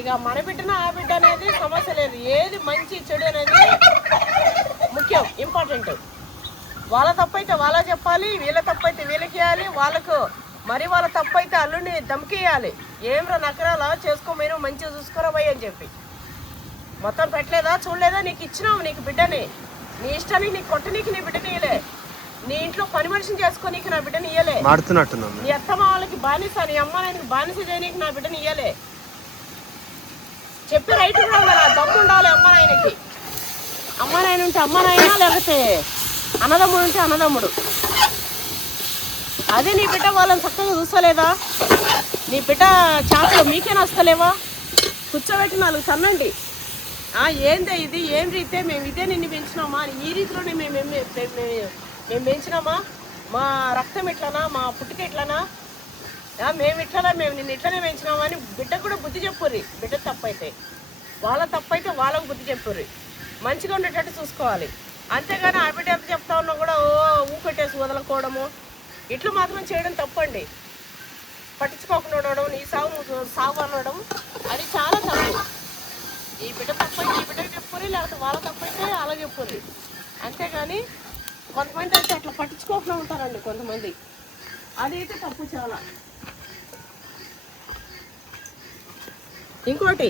ఇక మన బిడ్డన ఆ బిడ్డ అనేది సమస్య లేదు. ఏది మంచి చెడు అనేది ముఖ్యం, ఇంపార్టెంట్. వాళ్ళ తప్పు అయితే వాళ్ళ చెప్పాలి, వీళ్ళ తప్పు అయితే వీళ్ళకి ఇవ్వాలి. వాళ్ళకు మరి వాళ్ళ తప్పు అయితే అల్లుడిని దమ్కియాలి. ఏమ్రా నకరాలా చేసుకోమేను, మంచిగా చూసుకోరా పోయి అని చెప్పి. మొత్తం పెట్టలేదా, చూడలేదా, నీకు ఇచ్చినావు నీకు బిడ్డని, నీ ఇష్టానికి నీకు కొట్టనీకి నీ బిడ్డని ఇయ్యలే, నీ ఇంట్లో పని మనిషిని చేసుకోనీకి నా బిడ్డని ఇయ్యలే, నీ అత్తమ్మ వాళ్ళకి బానిస, నీ అమ్మ నాయనకి బానిస చేయనీకి నా బిడ్డని ఇయ్యలే. చెప్పి రైట్ కూడా ఉండాలి, దమ్ము ఉండాలి. అమ్మ నాయనకి అమ్మ నాయన ఉంటే అమ్మ నాయన, లేకపోతే అన్నదమ్ముడు ఉంటే అన్నదమ్ముడు. అదే నీ బిడ్డ వాళ్ళని చక్కగా చూస్తలేదా, నీ బిడ్డ చేపలు మీకే నస్తలేవా, కూర్చోబెట్టి 4 తన్నండి. ఏందే ఇది, ఏం రీతే, మేము ఇదే నిన్ను పెంచినామా, ఈ రీతిలోనే మేము పెంచినామా, మా రక్తం ఇట్లనా, మా పుట్టుక ఇట్లనా, మేము ఇట్లనా, మేము నిన్ను ఇట్లనే పెంచినామా అని బిడ్డకు కూడా బుద్ధి చెప్పుర్రి. బిడ్డ తప్పైతే వాళ్ళ తప్పైతే వాళ్ళకు బుద్ధి చెప్పుర్రి. మంచిగా ఉండేటట్టు చూసుకోవాలి. అంతేగాని ఆ బిడ్డ ఎంత చెప్తా ఉన్నా కూడా ఊపెట్టేసి వదలకోవడము ఇట్లా మాత్రం చేయడం తప్పండి. పట్టించుకోకుండా ఉండడం, నీ సాగు అనడం అది చాలా తప్పు. ఈ బిడ్డ తప్పైతే ఈ బిడ్డకి చెప్పుర్రి, లేకపోతే వాళ్ళ తప్పైతే అలా చెప్పుర్రి. అంతేగాని కొంతమంది అయితే అట్లా పట్టించుకోకుండా ఉంటారండి కొంతమంది, అదైతే తప్పు చాలా. ఇంకోటి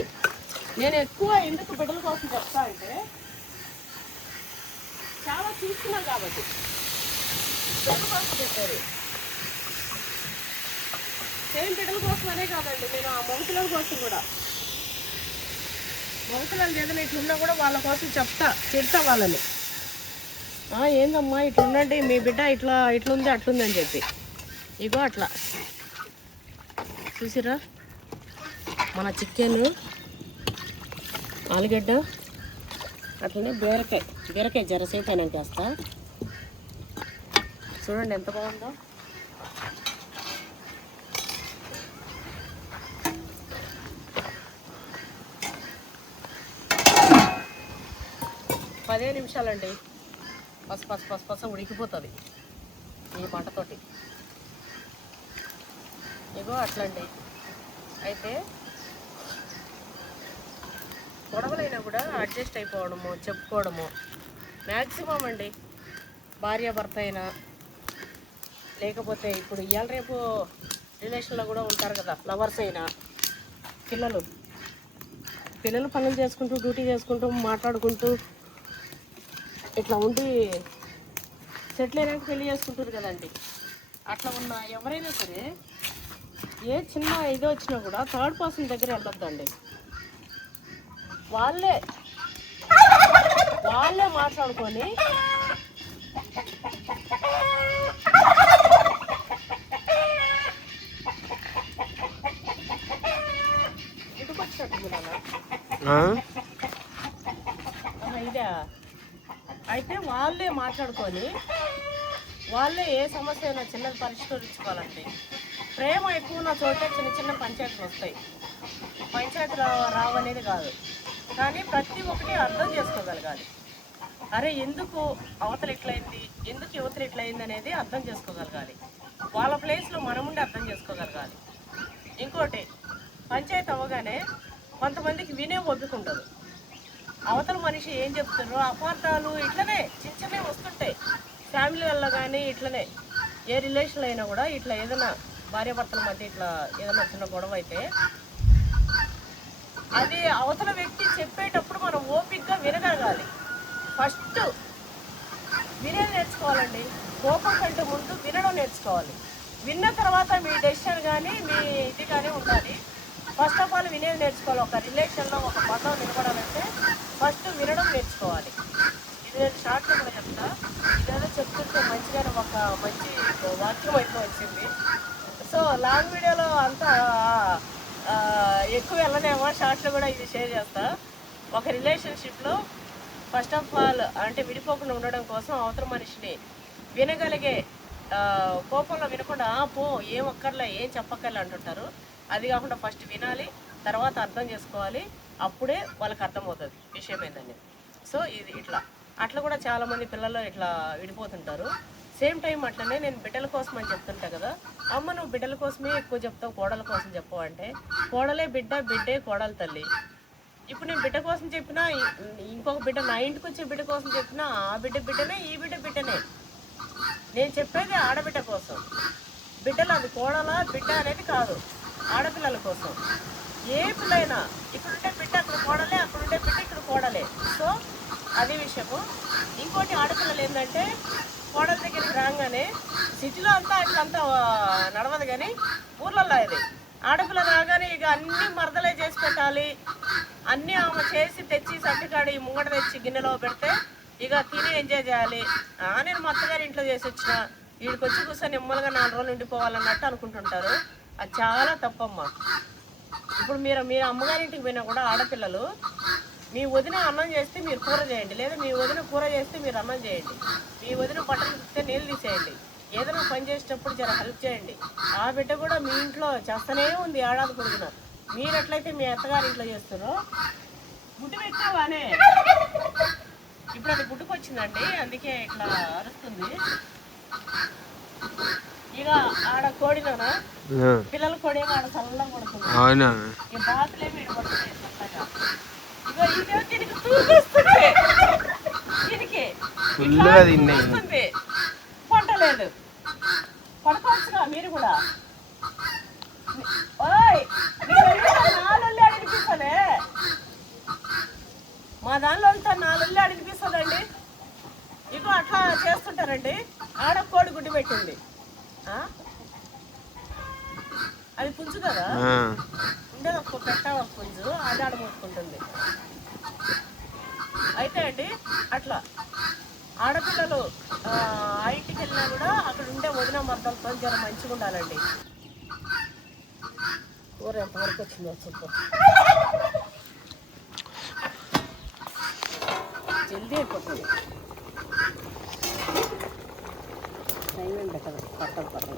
నేను ఎక్కువ ఎందుకు బిడ్డల కోసం చెప్తా అంటే, చాలా చూస్తున్నాను కాబట్టి బిడ్డల కోసం పెట్టారు. సేమ్ బిడ్డల కోసం అనే కాదండి, నేను ఆ మగపిల్లల కోసం కూడా, మగపిల్లలు ఏదైనా ఇట్లున్నా కూడా వాళ్ళ కోసం చెప్తా, తిడతా వాళ్ళని. ఏందమ్మా ఇట్లుండండి, మీ బిడ్డ ఇట్లుంది అట్లుంది అని చెప్పి. ఇగో అట్లా చూసిరా, మన ఆలుగడ్డ అట్లనే బీరకాయ జరసేపు అయినా చేస్తా. చూడండి ఎంత బాగుందో. పదే నిమిషాలండి, పస ఉడికిపోతుంది ఈ మంటతోటి. ఇగో అట్లండి. అయితే గొడవలైనా కూడా అడ్జస్ట్ అయిపోవడము, చెప్పుకోవడము మ్యాక్సిమం అండి. భార్యాభర్త అయినా, లేకపోతే ఇప్పుడు ఇవాళ రేపు రిలేషన్లో కూడా ఉంటారు కదా, లవర్స్ అయినా, పిల్లలు పనులు చేసుకుంటూ డ్యూటీ చేసుకుంటూ మాట్లాడుకుంటూ ఇట్లా ఉండి సెటిల్ అయినాక పెళ్లి చేసుకుంటారు కదండి. అట్లా ఉన్న ఎవరైనా సరే ఏ చిన్న ఇది వచ్చినా కూడా థర్డ్ పర్సన్ దగ్గర వెళ్ళొద్దండి. వాళ్ళే మాట్లాడుకొని ఇదే అయితే వాళ్ళే మాట్లాడుకొని వాళ్ళే ఏ సమస్య అయినా చిన్నది పరిష్కరించుకోవాలండి. ప్రేమ ఎక్కువ ఉన్న చోటే చిన్న చిన్న పంచాయతీలు వస్తాయి. పంచాయతీలు రావనేది కాదు, కానీ ప్రతి ఒక్కటి అర్థం చేసుకోగలగాలి. అరే ఎందుకు అవతల ఇట్లయింది, ఎందుకు యువతలు ఇట్లయింది అనేది అర్థం చేసుకోగలగాలి. వాళ్ళ ప్లేస్లో మనముండి అర్థం చేసుకోగలగాలి. ఇంకోటి, పంచాయతీ అవ్వగానే కొంతమందికి వినే ఓపిక ఉండదు. అవతల మనిషి ఏం చెప్తారో అపార్థాలు ఇట్లనే చిన్న చిన్నవి వస్తుంటాయి. ఫ్యామిలీలలో కానీ ఇట్లనే ఏ రిలేషన్లో అయినా కూడా ఇట్లా ఏదైనా భార్యాభర్తల మధ్య ఇట్లా ఏదైనా చిన్న గొడవ అయితే అది అవతల వ్యక్తి చెప్పేటప్పుడు మనం ఓపికగా వినగలగాలి. ఫస్ట్ వినేది నేర్చుకోవాలండి. కోపం కంటే ముందు వినడం నేర్చుకోవాలి. విన్న తర్వాత మీ డెసిషన్ కానీ మీ ఇది కానీ ఉండాలి. ఫస్ట్ ఆఫ్ ఆల్ వినేది నేర్చుకోవాలి. ఒక రిలేషన్లో ఒక బంధం నిలబడాలంటే ఫస్ట్ వినడం నేర్చుకోవాలి. ఇది నేను షార్ట్లో కూడా చెప్తా. ఇదేదో చెప్తుంటే మంచిగానే ఒక మంచి వాక్యం అయితే వచ్చింది. సో లాంగ్ వీడియోలో అంతా ఎక్కువ వెళ్ళనేమో, షార్ట్లో కూడా ఇది షేర్ చేస్తా. ఒక రిలేషన్షిప్లో ఫస్ట్ ఆఫ్ ఆల్ అంటే విడిపోకుండా ఉండడం కోసం అవతల మనిషిని వినగలిగే, కోపంలో వినకుండా పో ఏం అక్కర్లే ఏం చెప్పక్కర్లే అంటుంటారు. అది కాకుండా ఫస్ట్ వినాలి, తర్వాత అర్థం చేసుకోవాలి. అప్పుడే వాళ్ళకి అర్థమవుతుంది విషయం ఏందని. సో ఇది అట్లా కూడా చాలామంది పిల్లలు ఇట్లా విడిపోతుంటారు. సేమ్ టైం అట్లనే నేను బిడ్డల కోసం అని చెప్తుంటా కదా, అమ్మ నువ్వు బిడ్డల కోసమే ఎక్కువ చెప్తావు, కోడల కోసం చెప్పవు అంటే కోడలే బిడ్డ, బిడ్డే కోడల తల్లి. ఇప్పుడు నేను బిడ్డ కోసం చెప్పినా, ఇంకొక బిడ్డ నా ఇంటికి వచ్చే బిడ్డ కోసం చెప్పినా ఆ బిడ్డ బిడ్డనే, ఈ బిడ్డ బిడ్డనే. నేను చెప్పేది ఆడబిడ్డ కోసం. బిడ్డలు అది కోడల బిడ్డ అనేది కాదు, ఆడపిల్లల కోసం. ఏ పిల్లైనా ఇక్కడుండే బిడ్డ అక్కడ కోడలే, అక్కడుండే బిడ్డ ఇక్కడ కోడలే. సో అది విషయము. ఇంకోటి, ఆడపిల్లలు ఏంటంటే కోడల దగ్గరికి రాగానే సిటీలో అంతా ఇట్లంతా నడవదు, కానీ ఊర్లలో ఇది ఆడపిల్ల రాగానే ఇక అన్నీ మరదలే చేసి పెట్టాలి. అన్నీ ఆమె చేసి తెచ్చి సర్టికాడి ముంగట తెచ్చి గిన్నెలో పెడితే ఇక తిని ఎంజాయ్ చేయాలి. నేను మా అత్తగారి ఇంట్లో చేసి వచ్చిన, వీడికి వచ్చి కూర్చొని నిమ్మలుగా 4 రోజులు ఉండిపోవాలన్నట్టు అనుకుంటుంటారు. అది చాలా తప్పమ్మా. ఇప్పుడు మీరు అమ్మగారింటికి పోయినా కూడా ఆడపిల్లలు మీ వదిన అన్నం చేస్తే మీరు కూర చేయండి, లేదా మీ వదిన కూర చేస్తే మీరు అన్నం చేయండి, మీ వదిన బట్టలు తిస్తే నీళ్ళు తీసేయండి, ఏదైనా పని చేసేటప్పుడు జర హెల్ప్ చేయండి. ఆ బిడ్డ కూడా మీ ఇంట్లో చేస్తూనే ఉంది ఏడాది పొడుగున. మీరు ఎట్లయితే మీ అత్తగారి ఇంట్లో చేస్తారో, గుడ్డు పెట్టావానే ఇప్పుడు అది గుడ్డుకు వచ్చిందండి, అందుకే ఇట్లా అరుస్తుంది. ఇక ఆడ కోడిలోనా పిల్లల కోడేమో ఆడ చల్లగా పడుతుంది, ఇక బాతులేమి పడుతుంది చల్లగా. ఇగో ఇదే దీనికి తూకొస్తుంది, దీనికి తూకొస్తుంది, పంటలేదు. పడుకోవచ్చుగా మీరు కూడా. ఓయ్ నాలుగు అడిగిపిస్తుందే, మా దానిలో అంతా 4 అడిగిపిస్తుందండి. ఇగో అట్లా చేస్తుంటారండి. ఆడ కోడి గుడ్డి పెట్టింది, అది పుంజు కదా, ఉండేది ఒక పెట్ట ఒక పుంజు, అది ఆడ ముట్టుకుంటుంది. అయితే అండి అట్లా ఆడపిల్లలు ఆ ఇంటికి వెళ్ళినా కూడా అక్కడ ఉండే వదిన మర్దలతో జర మంచిగా ఉండాలండి. కూర ఎంతవరకు వచ్చిందో చెప్పు, జల్దీ అయిపోతుంది. టైం ఏం పెట్టదు, పట్టదు.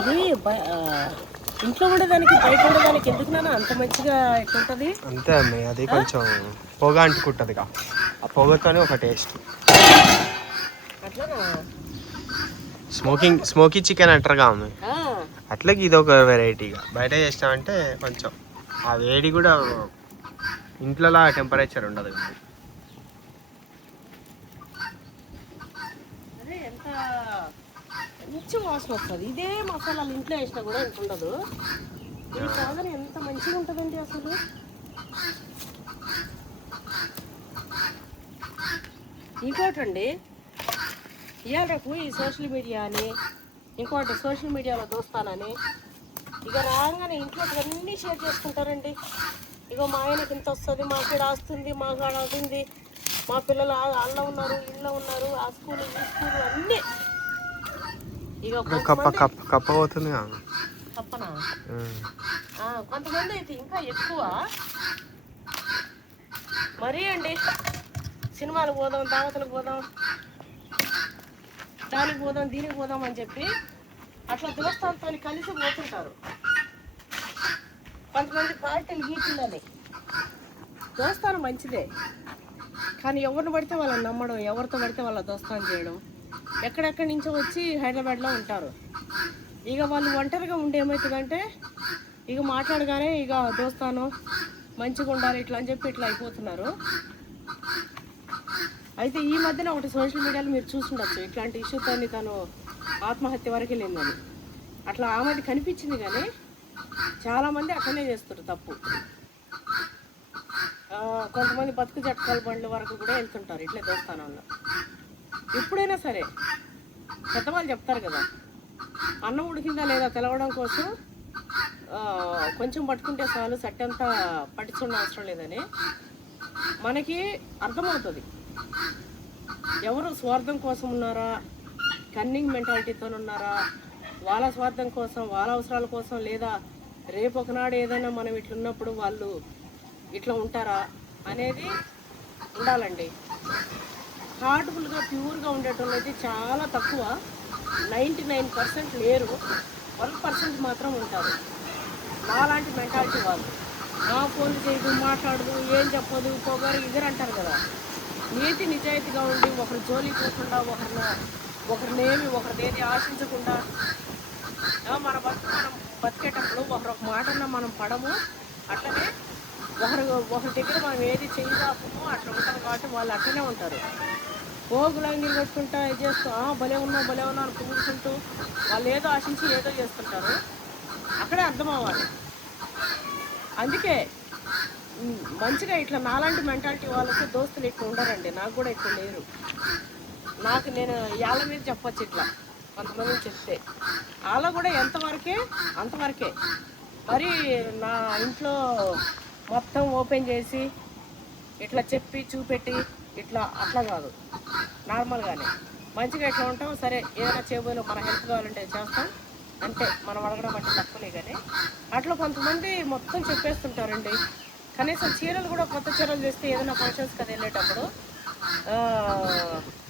ఇది ఇంట్లో ఉండేదానికి బయట ఉండేదానికి ఎందుకు నాన్న అంత మంచిగా ఎట్లుంటుంది? అంతే అమ్మాయి, అది కొంచెం పొగ అంటుకుంటుంది, ఆ పొగతోనే ఒక టేస్ట్. అట్లనా? స్మోకీ చికెన్ అంటారుగా అమ్మాయి, అట్లాగే ఇది ఒక వెరైటీగా. బయట చేసినామంటే కొంచెం ఆ వేడి కూడా ఇంట్లో టెంపరేచర్ ఉండదు. అదే ఎంత మంచి వాసన వస్తుంది. ఇదే మసాలాలు ఇంట్లో వేసినా కూడా ఎంత ఉండదు. ఇది కాదని ఎంత మంచిగా ఉంటుందండి అసలు. ఇంకోటండి, ఇవాళ రేపు ఈ సోషల్ మీడియా అని, ఇంకోటి సోషల్ మీడియాలో దోస్తానని ఇక రాగానే ఇంట్లో అన్నీ షేర్ చేసుకుంటారండి. ఇక మా ఆయనకి ఇంత వస్తుంది, మాకు ఇక్కడ వస్తుంది, మాకు ఆడ అవుతుంది, మా పిల్లలు అల్ల ఉన్నారు, ఇళ్ళ ఉన్నారు, ఆ స్కూల్ ఈ స్కూల్ అన్నీ. ఇక కప్ప పోతుంది కప్పనా? కొంతమంది అయితే ఇంకా ఎక్కువ మరీ అండి. సినిమాలకు పోదాం, దావతలకు పోదాం, దానికి పోదాం, దీనికి పోదాం అని చెప్పి అట్లా దోస్తాలతో కలిసి పోతుంటారు. కొంతమంది పార్టీలు గీటిల్లని. దోస్తాను మంచిదే, కానీ ఎవరిని పడితే వాళ్ళని నమ్మడం, ఎవరితో పడితే వాళ్ళ దోస్తాను చేయడం. ఎక్కడెక్కడి నుంచో వచ్చి హైదరాబాద్లో ఉంటారు. ఇక వాళ్ళు ఒంటరిగా ఉండి ఏమవుతుందంటే ఇక మాట్లాడగానే ఇక దోస్తాను మంచిగా ఉండాలి ఇట్లా అని చెప్పి ఇట్లా అయిపోతున్నారు. అయితే ఈ మధ్యన ఒకటి సోషల్ మీడియాలో మీరు చూసుండొచ్చు, ఇట్లాంటి ఇష్యూతో తను ఆత్మహత్య వరకు వెళ్ళిందని. అట్లా ఆమెది కనిపించింది, కానీ చాలామంది అట్లనే చేస్తారు తప్పు. కొంతమంది బతుకు జట్కాల బండ్ల వరకు కూడా వెళ్తుంటారు ఇట్లే దోస్తానంలో. ఎప్పుడైనా సరే పెద్దవాళ్ళు చెప్తారు కదా, అన్నం ఉడికిందా లేదా తెలవడం కోసం కొంచెం పట్టుకుంటే చాలు, సట్టంతా పట్టించుకున్న అవసరం లేదని. మనకి అర్థమవుతుంది ఎవరు స్వార్థం కోసం ఉన్నారా, కన్నింగ్ మెంటాలిటీతో ఉన్నారా, వాళ్ళ స్వార్థం కోసం, వాళ్ళ అవసరాల కోసం, లేదా రేపు ఒకనాడు ఏదైనా మనం ఇట్లున్నప్పుడు వాళ్ళు ఇట్లా ఉంటారా అనేది ఉండాలండి. హార్ట్ఫుల్గా ప్యూర్గా ఉండేటోళ్ళు అయితే చాలా తక్కువ, 99% లేరు, 1% మాత్రం ఉంటారు. నాలాంటి మెంటాలిటీ వాళ్ళు. ఫోన్లు చేయదు, మాట్లాడదు, ఏం చెప్పదు, పొగరు ఇద్దరు అంటారు కదా. నీతి నిజాయితీగా ఉండి ఒకరి జోలి పోకుండా, ఒకరినేమి ఒకరిదేది ఆశించకుండా మన మనం బతికేటప్పుడు ఒక మాటన్నా మనం పడము. అట్లనే ఒకరి దగ్గర మనం ఏది చేయదాపము అట్లా ఉంటారు. కాబట్టి వాళ్ళు అట్లనే ఉంటారు. పోగులంగిలు కొట్టుకుంటా ఇది చేస్తూ భలే ఉన్నావు అని పొగుడుకుంటూ వాళ్ళు ఏదో ఆశించి ఏదో చేస్తుంటారు. అక్కడే అర్థం అవ్వాలి. అందుకే మంచిగా ఇట్లా నాలాంటి మెంటాలిటీ వాళ్ళకి దోస్తులు ఇట్లా ఉండరండి. నాకు కూడా ఇట్లా లేరు. నేను వాళ్ళ మీద చెప్పచ్చు ఇట్లా కొంతమందిని చెప్తే, వాళ్ళ కూడా అంతవరకే. మరి నా ఇంట్లో మొత్తం ఓపెన్ చేసి ఇట్లా చెప్పి చూపెట్టి అట్లా కాదు, నార్మల్గానే మంచిగా ఇట్లా ఉంటాం. సరే ఏదైనా చేయబోయే మన హెల్ప్ కావాలంటే చేస్తాం అంటే, మనం అడగడం అంటే తక్కువలే. కానీ అట్లా కొంతమంది మొత్తం చెప్పేస్తుంటారండి. కనీసం చీరలు కూడా కొత్త చీరలు చేస్తే ఏదైనా ఫంక్షన్స్ కదా వెళ్ళేటప్పుడు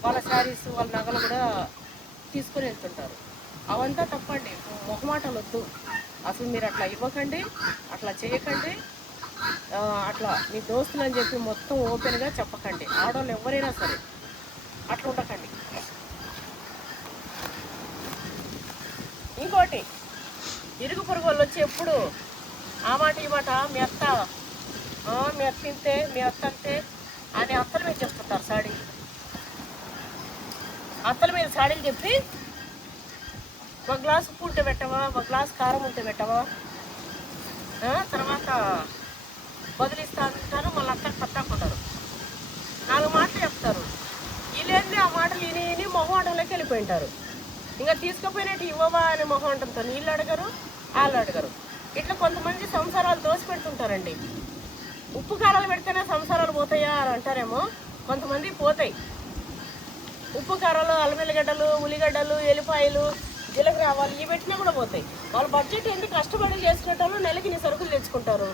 వాళ్ళ శారీస్, వాళ్ళ నగలు కూడా తీసుకొని వెళ్తుంటారు. అవంతా తప్పండి. మొహమాటలు వద్దు అసలు. మీరు అట్లా ఇవ్వకండి, అట్లా చేయకండి. అట్లా మీ దోస్తులు అని చెప్పి మొత్తం ఓపెన్గా చెప్పకండి. ఆడవాళ్ళు ఎవరైనా సరే అట్లా ఉండకండి. ఇంకోటి, ఇరుగు పొరుగు వాళ్ళు వచ్చి ఎప్పుడు ఆ మాట ఈ మాట మీ అత్త ఇంతే, మీ అత్త అంతే అని అత్తల మీద చెప్తుంటారు. అత్తల మీద సాడీలు చెప్పి ఒక గ్లాసు ఉప్పు ఉంటే పెట్టవా, ఒక గ్లాసు కారం ఉంటే పెట్టవా, తర్వాత బదిలిస్తా అంటారు. మళ్ళీ అత్తకు పత్తాకుంటారు. 4 మాటలు చెప్తారు. వీళ్ళేంది ఆ మాటలు విని మొహమాటంలోకి వెళ్ళిపోయింటారు. ఇంకా తీసుకుపోయినట్టు ఇవ్వవా అనే మొహమాటంతో వీళ్ళు అడగరు, వాళ్ళు అడగరు. ఇట్లా కొంతమంది సంసారాలు దోసి పెడుతుంటారండి. ఉప్పు కారాలు పెడితేనే సంసారాలు పోతాయా అని అంటారేమో, కొంతమంది పోతాయి. ఉప్పు కారాలు, అల్లమెల్లిగడ్డలు, ఉల్లిగడ్డలు, ఎల్లిపాయలు, జీలకర్ర ఆవాలు ఇవి పెట్టినా కూడా పోతాయి. వాళ్ళ బడ్జెట్ ఎందుకు కష్టపడి చేసుకునేటోళ్ళు నెలకి ఇన్ని సరుకులు తెచ్చుకుంటారు.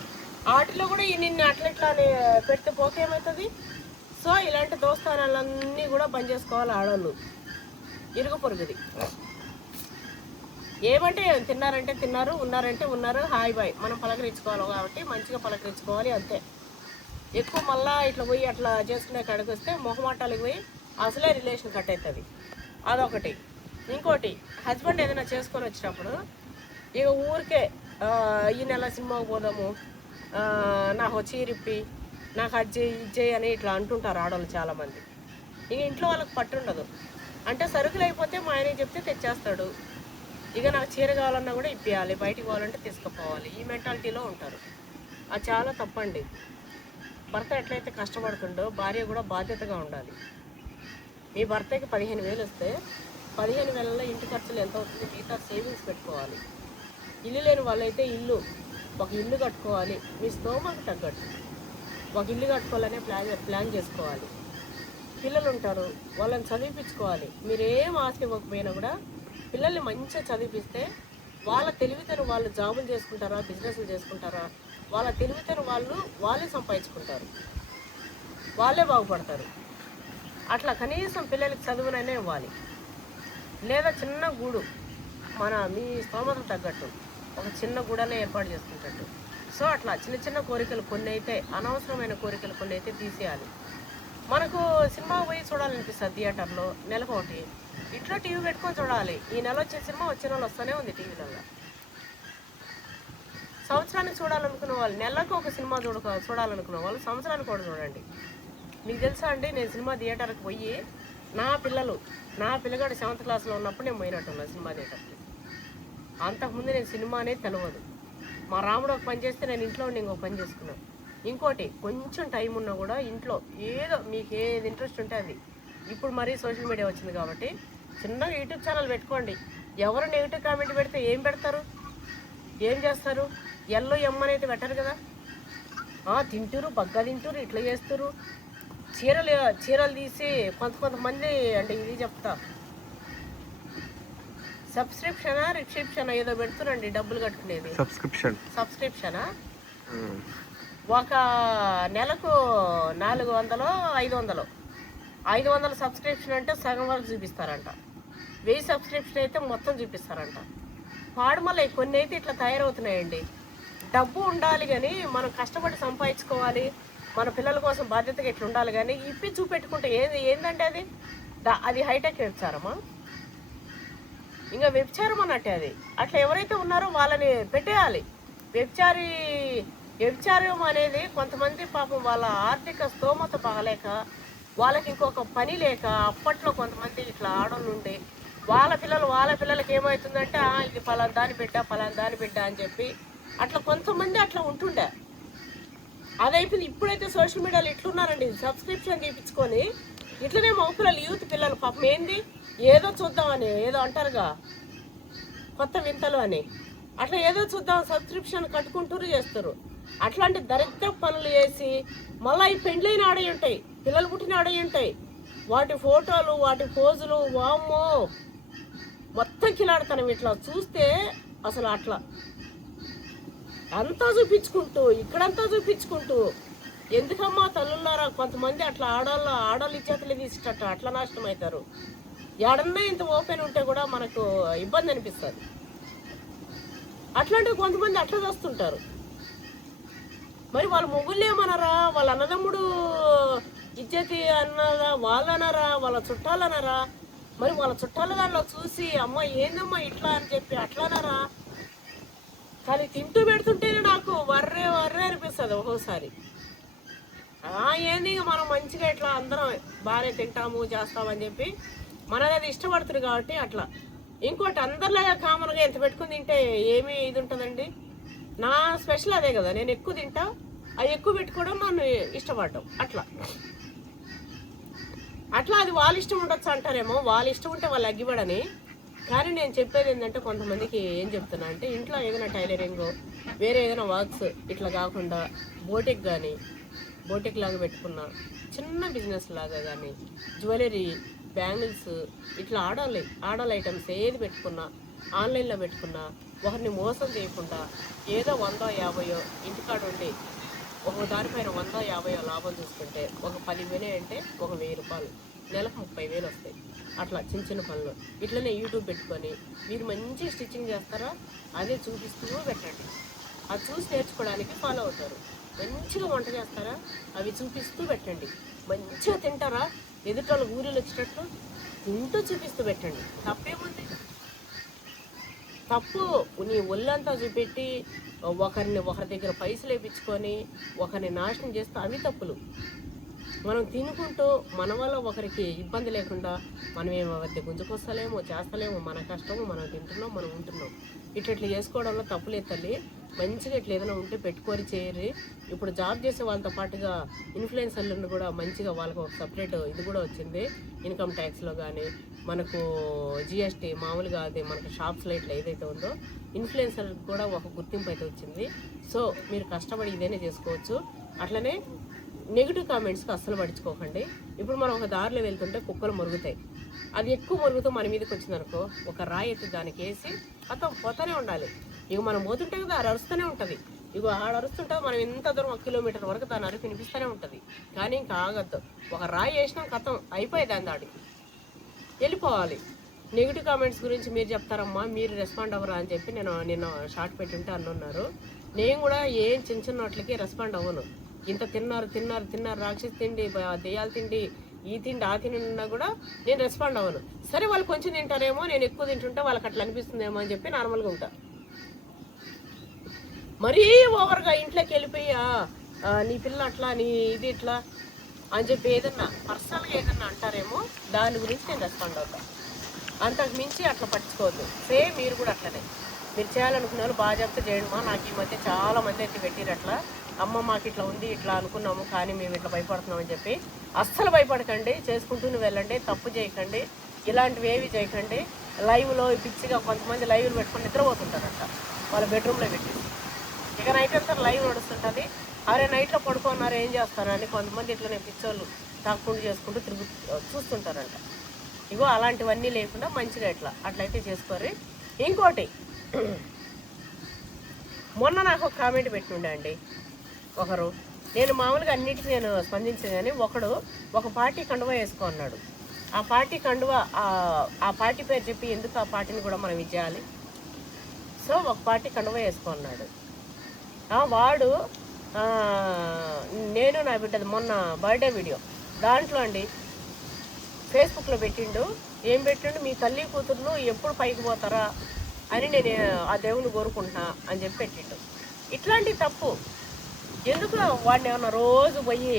వాటిలో కూడా నిన్ను అట్లా పెడితే పోకేమవుతుంది. సో ఇలాంటి దోస్తానాలన్నీ కూడా బంద్ చేసుకోవాలి ఆడవాళ్ళు. ఇరుగు పొరుగుది ఏమంటే తిన్నారంటే తిన్నారు, ఉన్నారంటే ఉన్నారు, హాయ్ బాయ్ మనం పలకరించుకోవాలి. కాబట్టి మంచిగా పలకరించుకోవాలి అంతే. ఎక్కువ మళ్ళీ ఇట్లా పోయి అట్లా చేసుకునే కాడికి వస్తే మొహమాటాలకు పోయి అసలే రిలేషన్ కట్ అవుతుంది. అదొకటి. ఇంకోటి, హస్బెండ్ ఏదైనా చేసుకొని వచ్చినప్పుడు ఇక ఊరికే ఈ నెల సినిమాకి పోదాము, నాకు చీరిప్పి, నాకు అది చేయి ఇది చేయి అని ఇట్లా అంటుంటారు ఆడవాళ్ళు చాలామంది. ఇక ఇంట్లో వాళ్ళకి పట్టు ఉండదు. అంటే సరుకులు అయిపోతే మా ఆయన చెప్తే తెచ్చేస్తాడు. ఇక నాకు చీర కావాలన్నా కూడా ఇప్పియాలి, బయటికి పోవాలంటే తీసుకుపోవాలి. ఈ మెంటాలిటీలో ఉంటారు. అది చాలా తప్పండి. భర్త ఎట్లయితే కష్టపడుతుండో భార్య కూడా బాధ్యతగా ఉండాలి. మీ భర్తకి 15,000 వస్తే 15,000లో ఇంటి ఖర్చులు ఎంత అవుతుంది, మిగతా సేవింగ్స్ పెట్టుకోవాలి. ఇల్లు లేని వాళ్ళైతే ఒక ఇల్లు కట్టుకోవాలి. మీ స్తోమకు తగ్గట్టు ఒక ఇల్లు కట్టుకోవాలనే ప్లాన్ చేసుకోవాలి. పిల్లలు ఉంటారు, వాళ్ళని చదివించుకోవాలి. మీరేం ఆస్తి ఇవ్వకపోయినా కూడా పిల్లల్ని మంచిగా చదివిస్తే వాళ్ళ తెలివితేను వాళ్ళు జాబులు చేసుకుంటారా, బిజినెస్లు చేసుకుంటారా, వాళ్ళ తెలివితేను వాళ్ళే సంపాదించుకుంటారు, వాళ్ళే బాగుపడతారు. అట్లా కనీసం పిల్లలకి చదువునైనా ఇవ్వాలి. లేదా చిన్న గూడు మీ స్తోమతకు తగ్గట్టు ఒక చిన్న గూడనే ఏర్పాటు చేసుకుంటట్టు. సో అట్లా చిన్న చిన్న కోరికలు కొన్ని అయితే, అనవసరమైన కోరికలు కొన్ని అయితే తీసేయాలి. మనకు సినిమా పోయి చూడాలనిపిస్తుంది థియేటర్లో నెలకొకటి, ఇట్లా టీవీ పెట్టుకొని చూడాలి. ఈ నెల వచ్చే సినిమా వచ్చే నెల వస్తూనే ఉంది టీవీలలో. సంవత్సరానికి చూడాలనుకున్న వాళ్ళు, నెలకు ఒక సినిమా చూడాలనుకున్న వాళ్ళు సంవత్సరానికి కూడా చూడండి. మీకు తెలుసా అండి, నేను సినిమా థియేటర్కి పోయి నా పిల్లగాడు 7th క్లాస్లో ఉన్నప్పుడు నేను పోయినట్టున్నా సినిమా థియేటర్కి. అంతకుముందు నేను సినిమా అనేది తెలియదు. మా రాముడు ఒక పని చేస్తే నేను ఇంట్లో ఉండి ఇంకొక పని చేసుకున్నాను. ఇంకోటి, కొంచెం టైం ఉన్నా కూడా ఇంట్లో ఏదో మీకు ఏది ఇంట్రెస్ట్ ఉంటే అది. ఇప్పుడు మరీ సోషల్ మీడియా వచ్చింది కాబట్టి చిన్నగా యూట్యూబ్ ఛానల్ పెట్టుకోండి. ఎవరు నెగిటివ్ కామెంట్ పెడితే ఏం పెడతారు, ఏం చేస్తారు? ఎమ్మని అయితే పెట్టరు కదా. తింటారు, బగ్గా తింటారు, ఇట్లా చేస్తారు. చీరలు తీసి కొంతమంది అంటే ఇది చెప్తా, రిసెప్షన్ ఏదో పెడుతురండి డబ్బులు కట్టుకునేది. సబ్స్క్రిప్షనా ఒక నెలకు 400 500 సబ్స్క్రిప్షన్ అంటే సగం వరకు చూపిస్తారంట. 1000 సబ్స్క్రిప్షన్ అయితే మొత్తం చూపిస్తారంట. పాడుమలై కొన్ని అయితే ఇట్లా తయారవుతున్నాయండి. డబ్బు ఉండాలి కానీ మనం కష్టపడి సంపాదించుకోవాలి, మన పిల్లల కోసం బాధ్యతగా ఇట్లా ఉండాలి. కానీ ఇప్పి చూపెట్టుకుంటే ఏందంటే అది హైటెక్ వ్యభిచారమా, ఇంకా వ్యభిచారం అన్నట్టే అది. అట్లా ఎవరైతే ఉన్నారో వాళ్ళని పెట్టేయాలి. వ్యభిచారం అనేది కొంతమంది పాపం వాళ్ళ ఆర్థిక స్తోమత బాగలేక, వాళ్ళకి ఇంకొక పని లేక, అప్పట్లో కొంతమంది ఇట్లా ఆడోళ్ళు ఉండి వాళ్ళ పిల్లలకి ఏమవుతుందంటే ఇది పలానా దాని బిడ్డ అని చెప్పి అట్లా కొంతమంది అట్లా ఉంటుండే. అదైపోయింది. ఇప్పుడైతే సోషల్ మీడియాలో ఇట్లున్నారండి, సబ్స్క్రిప్షన్ తీపించుకొని ఇట్లనే మగపిల్లలు యూత్ పిల్లలు పాపం ఏంది ఏదో చూద్దామని, ఏదో అంటారుగా కొత్త వింతలు అని, అట్లా ఏదో చూద్దాం సబ్స్క్రిప్షన్ కట్టుకుంటూ చేస్తారు. అట్లాంటి దరిద్ర పనులు చేసి మళ్ళీ ఈ పెండ్లైన ఆడయి ఉంటాయి, పిల్లలు పుట్టిన ఆడయి ఉంటాయి, వాటి ఫోటోలు వాటి పోజులు వామ్మో మొత్తం కిలాడతాను. ఇట్లా చూస్తే అసలు అట్లా అంతా చూపించుకుంటూ ఇక్కడంతా చూపించుకుంటూ ఎందుకమ్మా తల్లులారా, కొంతమంది అట్లా ఆడవాళ్ళు ఇచ్చేతలు తీసేటట్టు అట్లా నాశనం అవుతారు. ఎడన్నా ఇంత ఓపెన్ ఉంటే కూడా మనకు ఇబ్బంది అనిపిస్తుంది. అట్లాంటివి కొంతమంది అట్లా చూస్తుంటారు. మరి వాళ్ళ మొగుళ్ళు ఏమన్నారా, వాళ్ళ అన్నదమ్ముడు ఇజ్జతి అన్నారా, వాళ్ళనరా, వాళ్ళ చుట్టాలనరా, మరి వాళ్ళ చుట్టాల దాంట్లో చూసి అమ్మ ఏందమ్మా ఇట్లా అని చెప్పి అట్లానరా. కానీ తింటూ పెడుతుంటేనే నాకు వర్రే అనిపిస్తుంది ఒక్కోసారి. ఏంది ఇక మనం మంచిగా ఇట్లా అందరం బాగానే తింటాము చేస్తామని చెప్పి మనది ఇష్టపడుతుంది కాబట్టి అట్లా. ఇంకోటి అందరిలాగా కామన్గా ఎంత పెట్టుకుని తింటే ఏమీ ఇది ఉంటుందండి. నా స్పెషల్ అదే కదా, నేను ఎక్కువ తింటా, అది ఎక్కువ పెట్టుకోవడం నన్ను ఇష్టపడటం అట్లా అది వాళ్ళ ఇష్టం ఉండొచ్చు అంటారేమో, వాళ్ళ ఇష్టం ఉంటే వాళ్ళు అగ్గిపడని. కానీ నేను చెప్పేది ఏంటంటే కొంతమందికి ఏం చెప్తున్నా అంటే, ఇంట్లో ఏదైనా టైలరింగ్ వేరే ఏదైనా వర్క్స్ ఇట్లా కాకుండా బోటిక్ లాగా పెట్టుకున్న చిన్న బిజినెస్ లాగా కానీ, జ్యువెలరీ, బ్యాంగిల్స్ ఇట్లా ఆడవాళ్ళ ఐటమ్స్ ఏది పెట్టుకున్నా, ఆన్లైన్లో పెట్టుకున్నా, ఒకరిని మోసం చేయకుండా ఏదో 100-50 ఇంటికాడ ఉండి ఒక దానిపైన 100-50 లాభం చూసుకుంటే ఒక 10,000 అంటే ఒక 1,000 రూపాయలు, నెలకు 30,000 వస్తాయి. అట్లా చిన్న పనులు ఇట్లనే యూట్యూబ్ పెట్టుకొని మీరు మంచి స్టిచ్చింగ్ చేస్తారా అదే చూపిస్తూ పెట్టండి. అది చూసి నేర్చుకోవడానికి ఫాలో అవుతారు. మంచిగా వంట చేస్తారా అవి చూపిస్తూ పెట్టండి. మంచిగా తింటారా ఎదుటోళ్ళు ఊరిలో వచ్చేటట్లు తింటూ చూపిస్తూ పెట్టండి. తప్పేముంది? తప్పు నీ ఒళ్ళంతా చూపెట్టి ఒకరి దగ్గర పైసలు వేయించుకొని ఒకరిని నాశనం చేస్తే అవి తప్పులు. మనం తినుకుంటూ మన వల్ల ఒకరికి ఇబ్బంది లేకుండా మనం ఏమైతే గుంజుకొస్తలేమో చేస్తలేమో, మన కష్టము మనం తింటున్నాం, మనం ఉంటున్నాం. ఇట్లా చేసుకోవడంలో తప్పులేదు తల్లి. మంచిగా ఇట్లా ఏదైనా ఉంటే పెట్టుకొని చేయరు. ఇప్పుడు జాబ్ చేసే వాళ్ళతో పాటుగా ఇన్ఫ్లుయెన్సర్లను కూడా మంచిగా వాళ్ళకు ఒక సపరేట్ ఇది కూడా వచ్చింది. ఇన్కమ్ ట్యాక్స్లో కానీ మనకు జిఎస్టీ మామూలుగా అది మనకు షాప్స్లో ఇట్లా ఏదైతే ఉందో ఇన్ఫ్లుయెన్సర్కి కూడా ఒక గుర్తింపు అయితే వచ్చింది. సో మీరు కష్టపడి ఇదేనే చేసుకోవచ్చు. అట్లనే నెగిటివ్ కామెంట్స్కి అస్సలు పడుచుకోకండి. ఇప్పుడు మనం ఒక దారిలో వెళ్తుంటే కుక్కలు మురుగుతాయి. అది ఎక్కువ మురుగుతూ మన మీదకి వచ్చిందనుకో ఒక రాయి ఎత్తి దానికి వేసి అతను పోతూనే ఉండాలి. ఇక మనం పోతుంటే కదా అది అరుస్తూనే ఉంటుంది. ఇక ఆడ అరుస్తుంటే మనం ఎంత దూరం 1 కిలోమీటర్ వరకు దాని అరుపు వినిపిస్తూనే ఉంటుంది. కానీ ఇంకా ఆగద్దు. ఒక రాయి వేసినా కథం అయిపోయేది దాడి వెళ్ళిపోవాలి. నెగిటివ్ కామెంట్స్ గురించి మీరు చెప్తారమ్మా, మీరు రెస్పాండ్ అవ్వరా అని చెప్పి నేను షార్ట్ పెట్టి ఉంటే అన్నున్నారు. నేను కూడా ఏం చిన్న వాటికి రెస్పాండ్ అవ్వను. ఇంత తిన్నారు రాక్షసి తిండి, దెయ్యాలు తిండి, ఈ తిండి ఆ తిండి ఉన్నా కూడా నేను రెస్పాండ్ అవ్వను. సరే వాళ్ళు కొంచెం తింటారేమో, నేను ఎక్కువ తింటుంటే వాళ్ళకి అట్లా అనిపిస్తుందేమో అని చెప్పి నార్మల్గా ఉంటా. మరీ ఓవర్గా ఇంట్లోకి వెళ్ళిపోయి నీ పిల్ల అట్లా, నీ ఇది ఇట్లా అని చెప్పి ఏదన్నా పర్సనల్గా ఏదన్నా అంటారేమో దాని గురించి నేను రెస్పాండ్ అవుతాను. అంతకు మించి అట్లా పట్టించుకోవద్దు. సేమ్ మీరు కూడా అట్లనే మీరు చేయాలనుకున్న వాళ్ళు బాగా చెప్తే చేయడమా. నాకు ఈ మధ్య చాలా మంది అయితే పెట్టిరు అట్లా, అమ్మ మాకు ఇట్లా ఉంది ఇట్లా అనుకున్నాము కానీ మేము ఇట్లా భయపడుతున్నామని చెప్పి. అస్సలు భయపడకండి, చేసుకుంటూనే వెళ్ళండి, తప్పు చేయకండి, ఇలాంటివి ఏవి చేయకండి. లైవ్లో పిచ్చిగా కొంతమంది లైవ్లు పెట్టుకొని నిద్రపోతుంటారంట వాళ్ళ బెడ్రూమ్లో పెట్టి. ఇక నైట్ అంతా లైవ్ నడుస్తుంటుంది. అరే నైట్లో పడుకున్నారు ఏం చేస్తారని కొంతమంది ఇట్లనే పిచ్చోళ్ళు తాక్కుండా చేసుకుంటూ చూస్తుంటారంట. ఇగో అలాంటివన్నీ లేకుండా మంచిగా అట్లయితే చేసుకోరు. ఇంకోటి, మొన్న నాకు ఒక కామెంట్ పెట్టుండే అండి ఒకరు. నేను మామూలుగా అన్నిటికీ నేను స్పందించాను కానీ ఒకడు ఒక పార్టీ కండువా వేసుకో అన్నాడు. ఆ పార్టీ కండువా ఆ పార్టీ పేరు చెప్పి ఎందుకు ఆ పార్టీని కూడా మనం ఇచ్చేయాలి. సో ఒక పార్టీ కండువా వేసుకో అన్నాడు. వాడు నేను నా బిడ్డది మొన్న బర్త్డే వీడియో దాంట్లో అండి ఫేస్బుక్లో పెట్టిండు. ఏం పెట్టిండు, మీ తల్లి కూతుర్లు ఎప్పుడు పైకి పోతారా అని నేను ఆ దేవుని కోరుకుంటున్నా అని చెప్పి పెట్టిండు. ఇట్లాంటి తప్పు ఎందుకు? వాడిని ఏమన్నా రోజు పోయి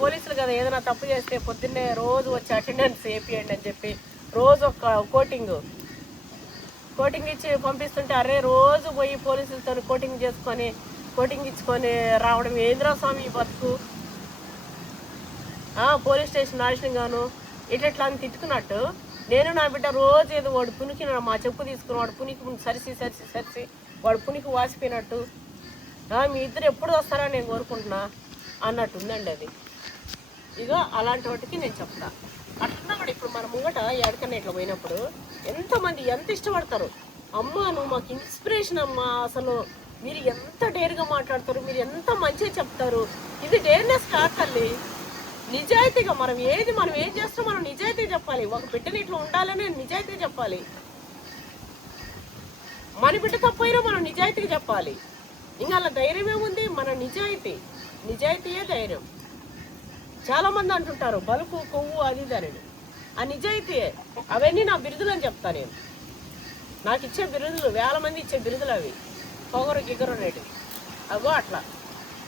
పోలీసులు కదా ఏదైనా తప్పు చేస్తే పొద్దున్నే రోజు వచ్చి అటెండెన్స్ వేపియండి అని చెప్పి రోజు ఒక కోటింగ్ ఇచ్చి పంపిస్తుంటే అరే రోజు పోయి పోలీసులతో కోటింగ్ ఇచ్చుకొని రావడం ఏంద్రా స్వామి ఈ బతుకు. పోలీస్ స్టేషన్ నాశనంగాను ఇట్లా అని తిట్టుకున్నట్టు నేను నా బిడ్డ రోజు ఏదో వాడు పునికి మా చెప్పు తీసుకుని వాడు పునికి సరిసి వాడు పునికి వాసిపోయినట్టు మీ ఇద్దరు ఎప్పుడు వస్తారా నేను కోరుకుంటున్నా అన్నట్టు ఉందండి అది. ఇక అలాంటి వాటికి నేను చెప్తా. అట్లా కూడా ఇప్పుడు మన ముంగట ఎక్కడికన్నా ఇట్లా పోయినప్పుడు ఎంతమంది ఎంత ఇష్టపడతారు. అమ్మ నువ్వు మాకు ఇన్స్పిరేషన్ అమ్మా, అసలు మీరు ఎంత డేర్గా మాట్లాడతారు, మీరు ఎంత మంచిగా చెప్తారు. ఇది డేర్నెస్ కాదు తల్లి, నిజాయితీగా మనం ఏం చేస్తాం మనం నిజాయితీ చెప్పాలి. ఒక బిడ్డని ఇట్లా ఉండాలని నిజాయితీ చెప్పాలి. మన బిడ్డ తప్పైనా మనం నిజాయితీగా చెప్పాలి. ఇంకా అలా ధైర్యం ఏముంది? మన నిజాయితీయే ధైర్యం. చాలామంది అంటుంటారు బలుపు కొవ్వు అది దానిని, ఆ నిజాయితీయే. అవన్నీ నా బిరుదులు అని చెప్తా నేను. నాకు ఇచ్చే బిరుదులు 1000 మంది ఇచ్చే బిరుదులు అవి, పొగరు గిగరు అనేటివి. అగో అట్లా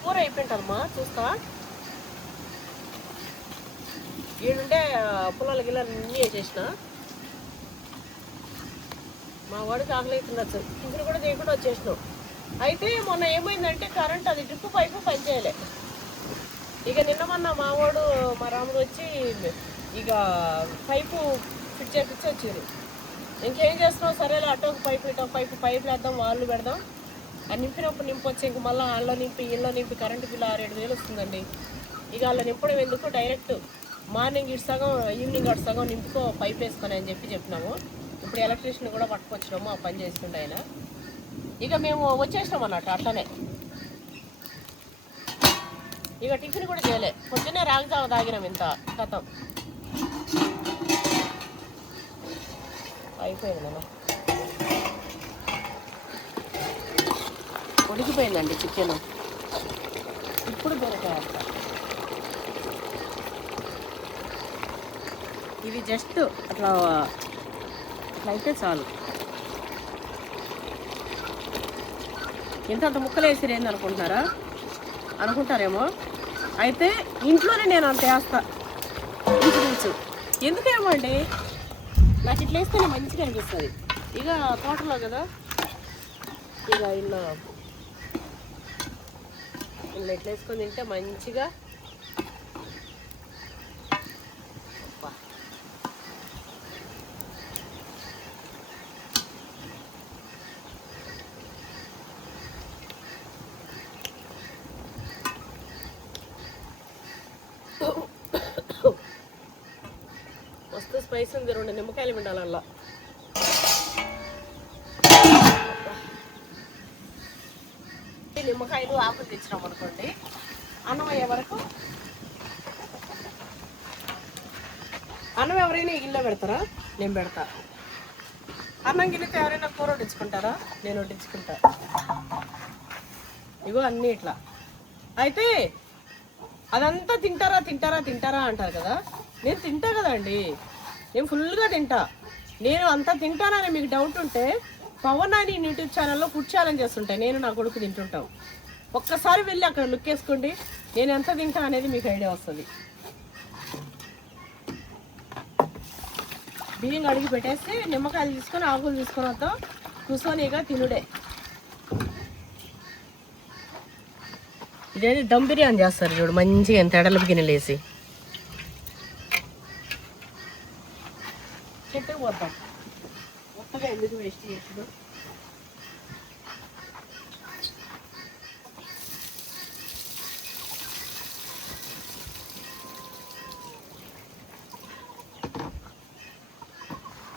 కూర అయిపోయింటారమ్మా చూస్తా. ఈడుంటే పుల్లల గిల్లలు అన్నీ వేసేసిన. మా వాడికి ఆకలి అవుతుండొచ్చు, టిఫిన్ కూడా చేయకుండా వచ్చేసినాం. అయితే మొన్న ఏమైందంటే కరెంట్ అది డ్రిప్ పైపు పనిచేయలే. ఇక నిన్న మొన్న మా రాముడు వచ్చి ఇక పైపు ఫిట్ చేపించి వచ్చారు. ఇంకేం చేస్తున్నావు, సరేలే అటో పైపు ఇటో పైపు వేద్దాం, వాళ్ళు పెడదాం. అది నింపినప్పుడు నింపొచ్చి ఇంక మళ్ళీ ఆళ్ళలో నింపి ఇళ్ళలో నింపి కరెంటు బిల్లు 6-7 వేలు వస్తుందండి. ఇక అలా నింపడం ఎందుకు, డైరెక్ట్ మార్నింగ్ ఇటు సగం ఈవినింగ్ అటు సగం నింపుకో పైప్ వేసుకొని అని చెప్పినాము. ఇప్పుడు ఎలక్ట్రీషియన్ కూడా పట్టుకొచ్చినాము, ఆ పని చేస్తుండే ఆయన. ఇక మేము వచ్చేసినాం అన్నట్టు అట్లనే. ఇక టిఫిన్ కూడా చేయలే, పొద్దున్నే రాగిజావ తాగినాం. ఇంత కథం అయిపోయింది. మనం ఉడికిపోయిందండి చికెన్. ఇప్పుడు బీరకాయ ఇవి జస్ట్ అట్లా అయితే చాలు. ఇంతంత ముక్కలు వేసిరు ఏందనుకుంటున్నారా? అనుకుంటారేమో. అయితే ఇంట్లోనే నేను అంత వేస్తా ఇంచుమించు. ఎందుకేమండి నాకు ఇట్లా వేస్తేనే మంచిగా అనిపిస్తుంది. ఇక తోటలో కదా ఇక ఇలా ఎట్లా వేసుకొని తింటే మంచిగా మస్తు స్పైస్ ఉంది. 2 నిమ్మకాయలు పిండాలి అలా. నిమ్మకాయలు ఆకులు తెచ్చినాం అనుకోండి, అన్నం అయ్యే వరకు. అన్నం ఎవరైనా గిన్నెలో పెడతారా? నేను పెడతా. అన్నం గిన్నెతో ఎవరైనా కూర వడ్డించుకుంటారా? నేను వడ్డించుకుంటా. ఇగో అన్నీ ఇట్లా. అయితే అదంతా తింటారా అంటారు కదా. నేను తింటా కదండి, నేను ఫుల్గా తింటా. నేను అంతా తింటానని మీకు డౌట్ ఉంటే పవన్ నాని యూట్యూబ్ ఛానల్లో ఫుడ్ ఛాలెంజ్ చేస్తుంటాయి. నేను నా కొడుకు తింటుంటాం. ఒక్కసారి వెళ్ళి అక్కడ లుక్ వేసుకోండి, నేను ఎంత తింటా అనేది మీకు ఐడియా వస్తుంది. బియ్యం కడిగి పెట్టేసి నిమ్మకాయలు తీసుకొని ఆకులు తీసుకొని వద్దాం, కూర్చొని ఇక తినుడే. ఇదేది దమ్ బిర్యానీ చేస్తారు చూడు, మంచిగా ఎంత ఎడలపు గిన్నెలు వేసి. చెట్టుకు పోతాం, మొత్తగా ఎందుకు వేస్ట్ చేసుడు.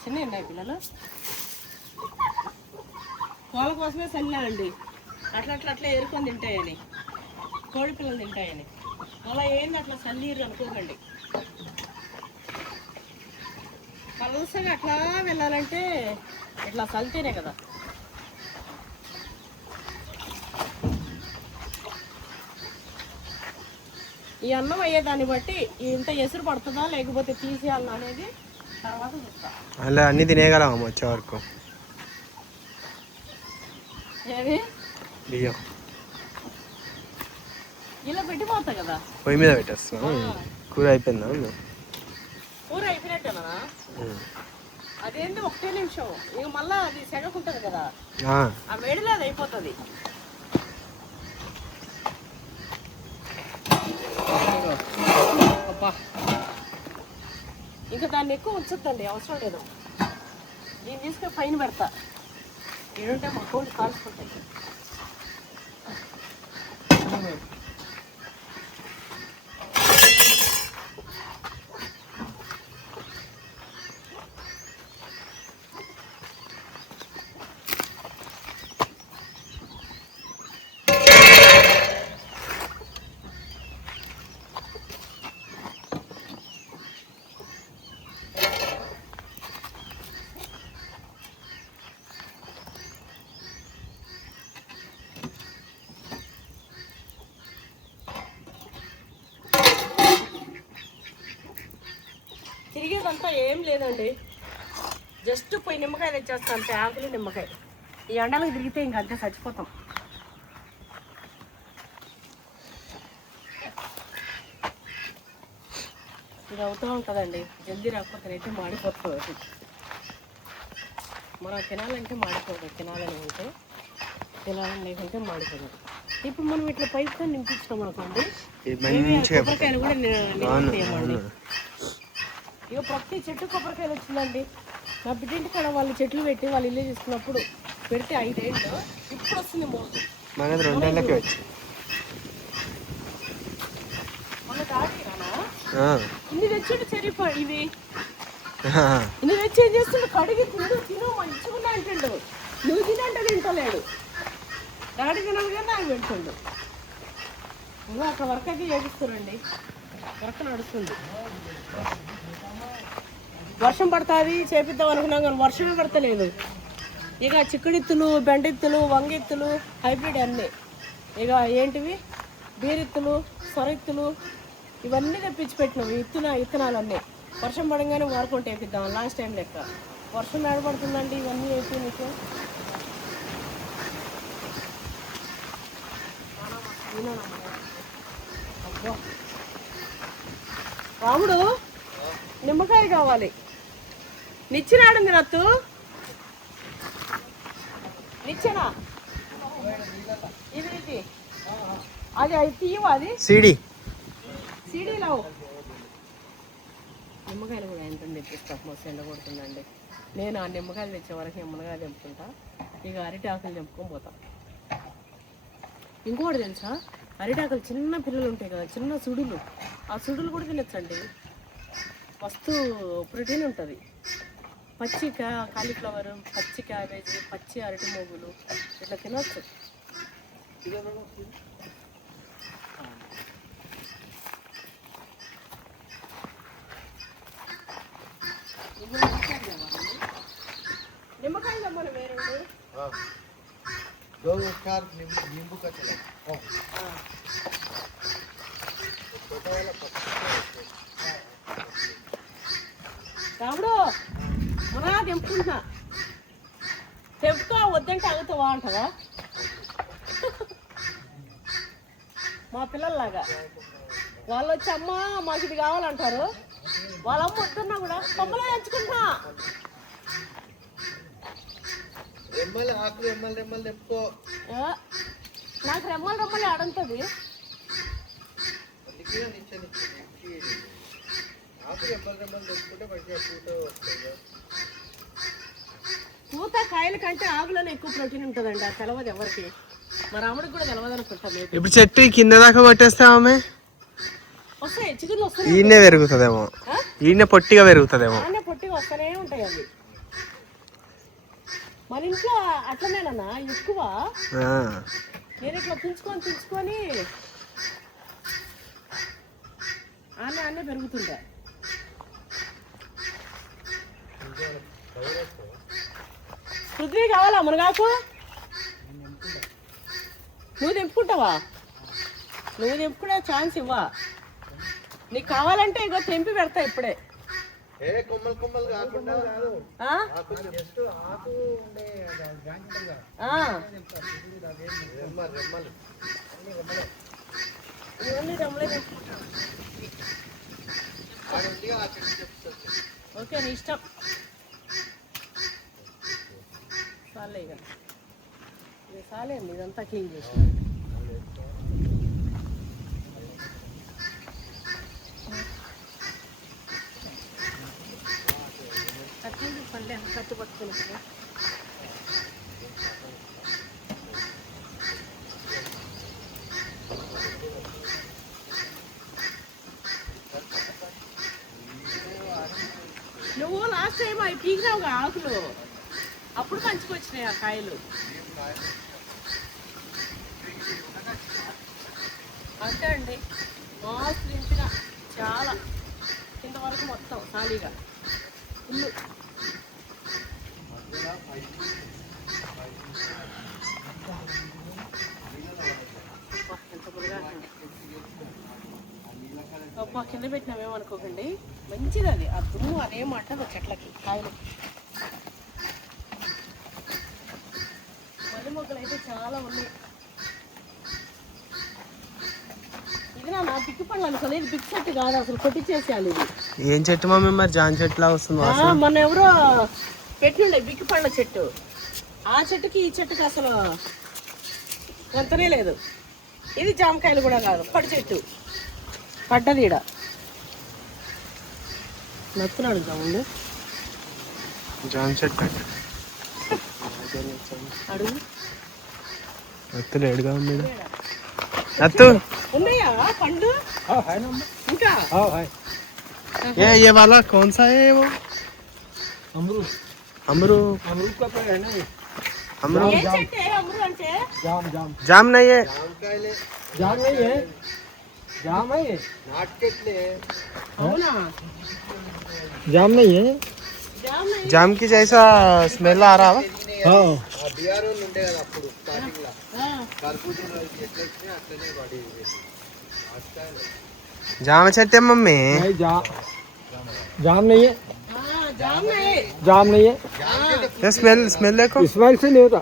చిన్న ఉన్నాయి పిల్లలు, కోళ్ళ కోసమే సన్నా అండి. అట్లా ఏరుకొని తింటాయని, కోడి పిల్లలు తింటాయని. అలా ఏంది అట్లా సన్నీరు అనుకోకండి. పలసగా అట్లా వెళ్ళాలంటే ఇట్లా చల్తేనే కదా. ఈ అన్నం అయ్యేదాన్ని బట్టి ఇంత ఎసురు పడుతుందా లేకపోతే తీసేయాలన్నా అనేది తర్వాత చూస్తా. అలా అన్ని తినేయగలం వచ్చే వరకు. ఏవి బియ్యం ఇలా పెట్టిపోతా కదా, పొయ్యి మీద పెట్టేస్తాం. కూర అయిపోయిందా? కూర అయిపోయినట్టేనా? అదేంటి 1 నిమిషం, ఇక మళ్ళా అది సెగకుంటది కదా, ఆ వేడిలో అది అయిపోతుంది. అబ్బా ఇంకా దాన్ని ఎక్కువ ఉంచొద్దండి, అవసరం లేదు. దీన్ని తీసుకొని పైన పెడతా, ఏడుంటే మా కోళ్ళు కాల్చుకుంటాయి. తిరిగేదంతా ఏం లేదండి, జస్ట్ పోయి నిమ్మకాయ తెచ్చేస్తా అంతే. ఆకులు నిమ్మకాయ ఈ ఎండలకు తిరిగితే ఇంక అంతే చచ్చిపోతాం. ఇది అవుతూ ఉంటుందండి, జల్దీ రాకపోతే అయితే మాడిపోతుంది. మనం తినాలంటే మాడిపోదు, తినాలని ఉంటే లేకుంటే మాడిపోదు. ఇప్పుడు మనం ఇట్లా పైపుతో నింపించినాం అనుకోండి, కొబ్బరికాయలు కూడా నింపేయమండి. ఇక ప్రతి చెట్టు కొబ్బరికాయలు వచ్చిందండి. నా బిడ్డింటి కాడ వాళ్ళు చెట్లు పెట్టి వాళ్ళు ఇల్లు తీసుకున్నప్పుడు పెడితే 5 ఏళ్ళు, ఇప్పుడు వస్తుంది మోసు. మన 2 ఏళ్ళకే వచ్చి మొన్న దాటిరానా ఇన్ని తెచ్చిండు చెరిపో ఇవి ఇన్ని తెచ్చి ఏం చేస్తుండు, కడిగి తిను మంచిగా అంటుండు. నువ్వు తినంటే తింటలేడు, దాడి తినాలి కానీ నాకు పెడుతుండు. ఇంకా అక్కడ వర్క్ అయితే చేపిస్తారండి, వర్క్ నడుస్తుంది. వర్షం పడుతుంది చేపిద్దాం అనుకున్నాం కానీ వర్షమే పడతలేదు. ఇక చిక్కుడిత్తులు, బెండిత్తులు, వంగిత్తులు హైబ్రిడ్ అన్నీ. ఇక ఏంటివి బీరిత్తులు, సొరెత్తులు ఇవన్నీ తెప్పించి పెట్టినాం. ఇత్తనాలన్నీ వర్షం పడంగానే వారుకుంటే వేపిద్దాం లాస్ట్ టైం లెక్క. వర్షం ఏడబడుతుందండి, ఇవన్నీ వేసి మీకు అబ్బో రాముడు నిమ్మకాయ కావాలి. నిచ్చినాడు రత్తు నిచ్చెనా ఇది ఇది అది అది తీయవా అది సీడీలో నిమ్మకాయలు కూడా ఎంత తెప్పిస్తా మస్తు ఎండ కొడుతుందండి. నేను ఆ నిమ్మకాయలు తెచ్చే వరకు నిమ్మకాయలు తెంపుకుంటా, ఇక అరిటాకులు తెంపుకొని పోతా. ఇంకోటి తెలుసా, అరిటాకులు చిన్న పిల్లలు ఉంటాయి కదా, చిన్న సుడులు, ఆ సుడులు కూడా తినచ్చండి. మస్తు ప్రోటీన్ ఉంటుంది. పచ్చి కాలీఫ్లవర్, పచ్చి క్యాబేజీ, పచ్చి అరటి మోగులు ఇట్లా తినచ్చు. నిమ్మకాయ దమ్మను వేరండి. రాముడు మునా తెంపుకుంటున్నా, తెంపుకో వద్దంటే ఆగుతావా అంటావా? మా పిల్లల్లాగా వాళ్ళు వచ్చి అమ్మ మాకు ఇది కావాలంటారు, వాళ్ళ అమ్మ వస్తున్నా కూడా కొమ్మలో తెచ్చుకుంటా. నాకు రెమ్మలు రెమ్మలు ఆడంతుంది. పూత కాయల కంటే ఆకులోనే ఎక్కువ ప్రోటీన్ ఉంటుందండి. అది తెలవదు ఎవరికి, మా రాముడికి కూడా తెలవదు అనుకుంటాం. ఇప్పుడు చెట్టు కింద దాకా కొట్టేస్తామే, వస్తాయి చిగురు వస్తాయి. ఈయనే పెరుగుతుందేమో, ఈయన పొట్టిగా పెరుగుతుందేమో. పొట్టిగా వస్తూనే ఉంటాయి అవి. మన ఇంట్లో అట్లనేనన్నా ఎక్కువ. నేను ఇట్లా తుంచుకొని అన్నీ పెరుగుతుంటాయి. పృథ్వీ కావాలా మునగాకు? నువ్వు తెంపుకుంటావా? నువ్వు తెంపుకునే ఛాన్స్ ఇవ్వా. నీకు కావాలంటే ఇగో తెంపి పెడతా ఇప్పుడే. ఓకే నీ ఇష్టం. చాలే ఇక ఇది చాలేండి, ఇదంతా క్లీన్ చేసిన. పండే కట్టు పట్టుకుని నువ్వు లాస్ట్ టైం అవి పీకినావుగా ఆకులు, అప్పుడు మంచిగా వచ్చినాయి ఆ కాయలు. అంతే అండి, మస్తు ఇంటిగా చాలా కింద వరకు మొత్తం ఖాళీగా ఇల్లు. అబ్బా కింద పెట్టినామేమనుకోకండి, మంచిది అది. ఆ దుమ్ము అదేమంటది చెట్లకి కాయలు. మల్లె మొక్కలు అయితే చాలా ఉన్నాయి. ఇది నా పిక్కి పండ్లు అనుకోలేదు, ఇది పిక్ చెట్టు కాదు అసలు, కొట్టించేసేయాలి. ఇది ఏం చెట్టు మమ్మీ మరి? జాన్ చెట్టులా వస్తుంది. మొన్న ఎవరో పెట్టిండే బిక్కి పండ్ల చెట్టు, ఆ చెట్టుకి ఈ చెట్టుకి అసలు వంతనే లేదు. ఇది జామకాయలు కూడా కాదు, పడి చెట్టు పడ్డది. ఈడ నచ్చున్నాడు జాముండు జాన్ చెట్టు అడుగు నత్తులు ఏడుగా ఉంది. నత్తు ఉన్నాయా పండు ఇంకా? ये वाला कौन सा है वो? अमरूद का पेड़ है ना ये? अमरूद అంటే जाम नहीं है, जाम नहीं है, जाम है ये, అవునా? जाम नहीं है, जाम की जैसा स्मेल आ रहा है. हाँ जाम చెట్టే మమ్మీ. नहीं जाम नहीं है, जाम नहीं है. ये स्मेल देखो, स्मेल से नहीं होता,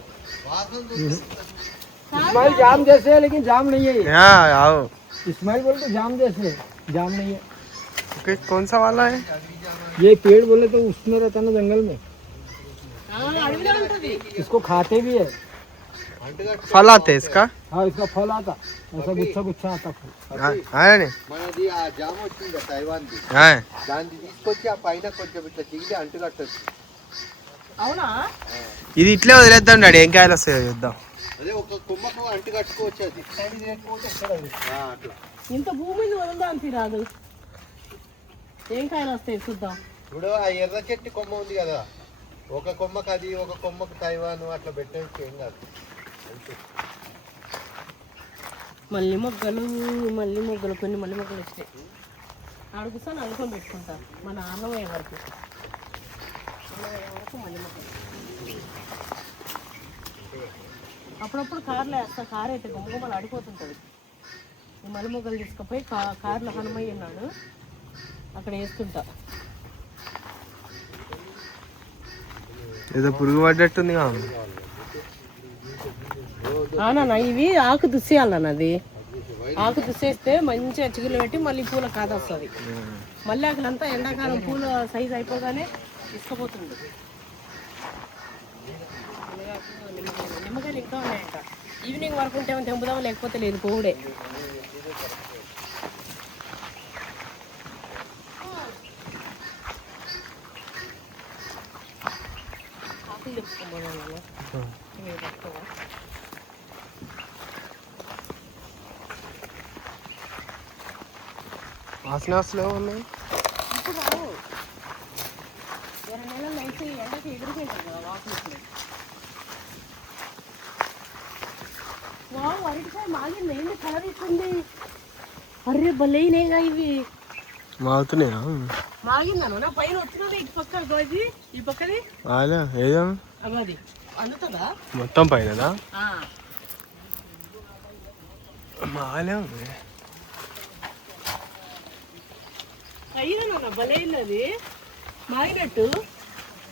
स्मेल जाम जैसे है लेकिन जाम नहीं है ये. आओ स्मेल बोलते जाम जैसे, जाम नहीं है. ओके, कौन सा वाला है? ये पेड़ बोले तो उसमें रहता है ना जंगल में, అడవిలో ఉంటుంది. इसको खाते भी है। फल आते हैं इसका? हाँ, इसका फल आता, ऐसा गुच्छा गुच्छा आता फल। हाँ మనది ఆ జామ వచ్చింది కదా తైవాన్ది, हाँ దాన్ని తీసుకొచ్చి ఆ పైన కొంచెం ఇట్లా చిగిలి అంటు కట్టచ్చు. అవునా? ఇది ఇట్లే వదిలేద్దాం డాడీ, ఏం కాయలు వస్తాయో చూద్దాం. అదే ఒక కొమ్మకు అంటు కట్టుకోవచ్చు అది. అట్లా ఇంత భూమి మీద వదలదా అనిపిరాదు. ఏం కాయలు వస్తాయి చూద్దాం. ఇప్పుడు ఆ ఎర్ర చెట్టు కొమ్మ ఉంది కదా, ఒక కొమ్మకు అది, ఒక కొమ్మకు తైవాన్ అట్లా పెట్టేసి ఏం కాదు. మల్లి మొగ్గలు కొన్ని మల్లి మొగ్గలు వచ్చినాయి. అడుగుతాను అనుకొని పెట్టుకుంటా మన అన్నమయ్య వరకు మల్లి మొగ్గలు. అప్పుడప్పుడు కార్లో వేస్తా, కారు అయితే గుమ్మగుమ్మలు ఆడిపోతుంటుంది. ఈ మల్లి మొగ్గలు తీసుకుపోయి కార్లో హనుమయ్య ఉన్నాడు అక్కడ వేస్తుంటా. ఏదో పురుగు పడ్డట్టుంది. అవునా, ఇవి ఆకు దుసేయాలన్న, అది ఆకు దుసేస్తే మంచిగా చిగులు పెట్టి మళ్ళీ పూల కాత వస్తుంది. మళ్ళీ అక్కడంతా ఎండాకాలం పూల సైజ్ అయిపోగానే తీసుకుపోతుంది. నిమ్మకాయలు ఇంకా ఉన్నాయంట. ఈవినింగ్ వరకు ఉంటే తెంపుదాం, లేకపోతే లేదు కోడే. ఆకులు తెచ్చుకోబోదాం. వాసన వస్తలే ఉన్నాయి. ఇప్పుడు 2 నెలలు అయితే ఎండకి ఎగిరిపోయింటారు కదా వాసన. అరటికాయ మాగింది, ఏంటి కలర్ ఇస్తుంది. అర్రే భలేనేగా ఇవి. మాగుతున్నాయా? మాగిందన్న పైన వచ్చినది ఇటు పక్క అది, ఈ పక్కది ఏదో అది అందుతుందా మొత్తం పైనదా? మాలే అయ్యిందన్న భలే అది మాగినట్టు.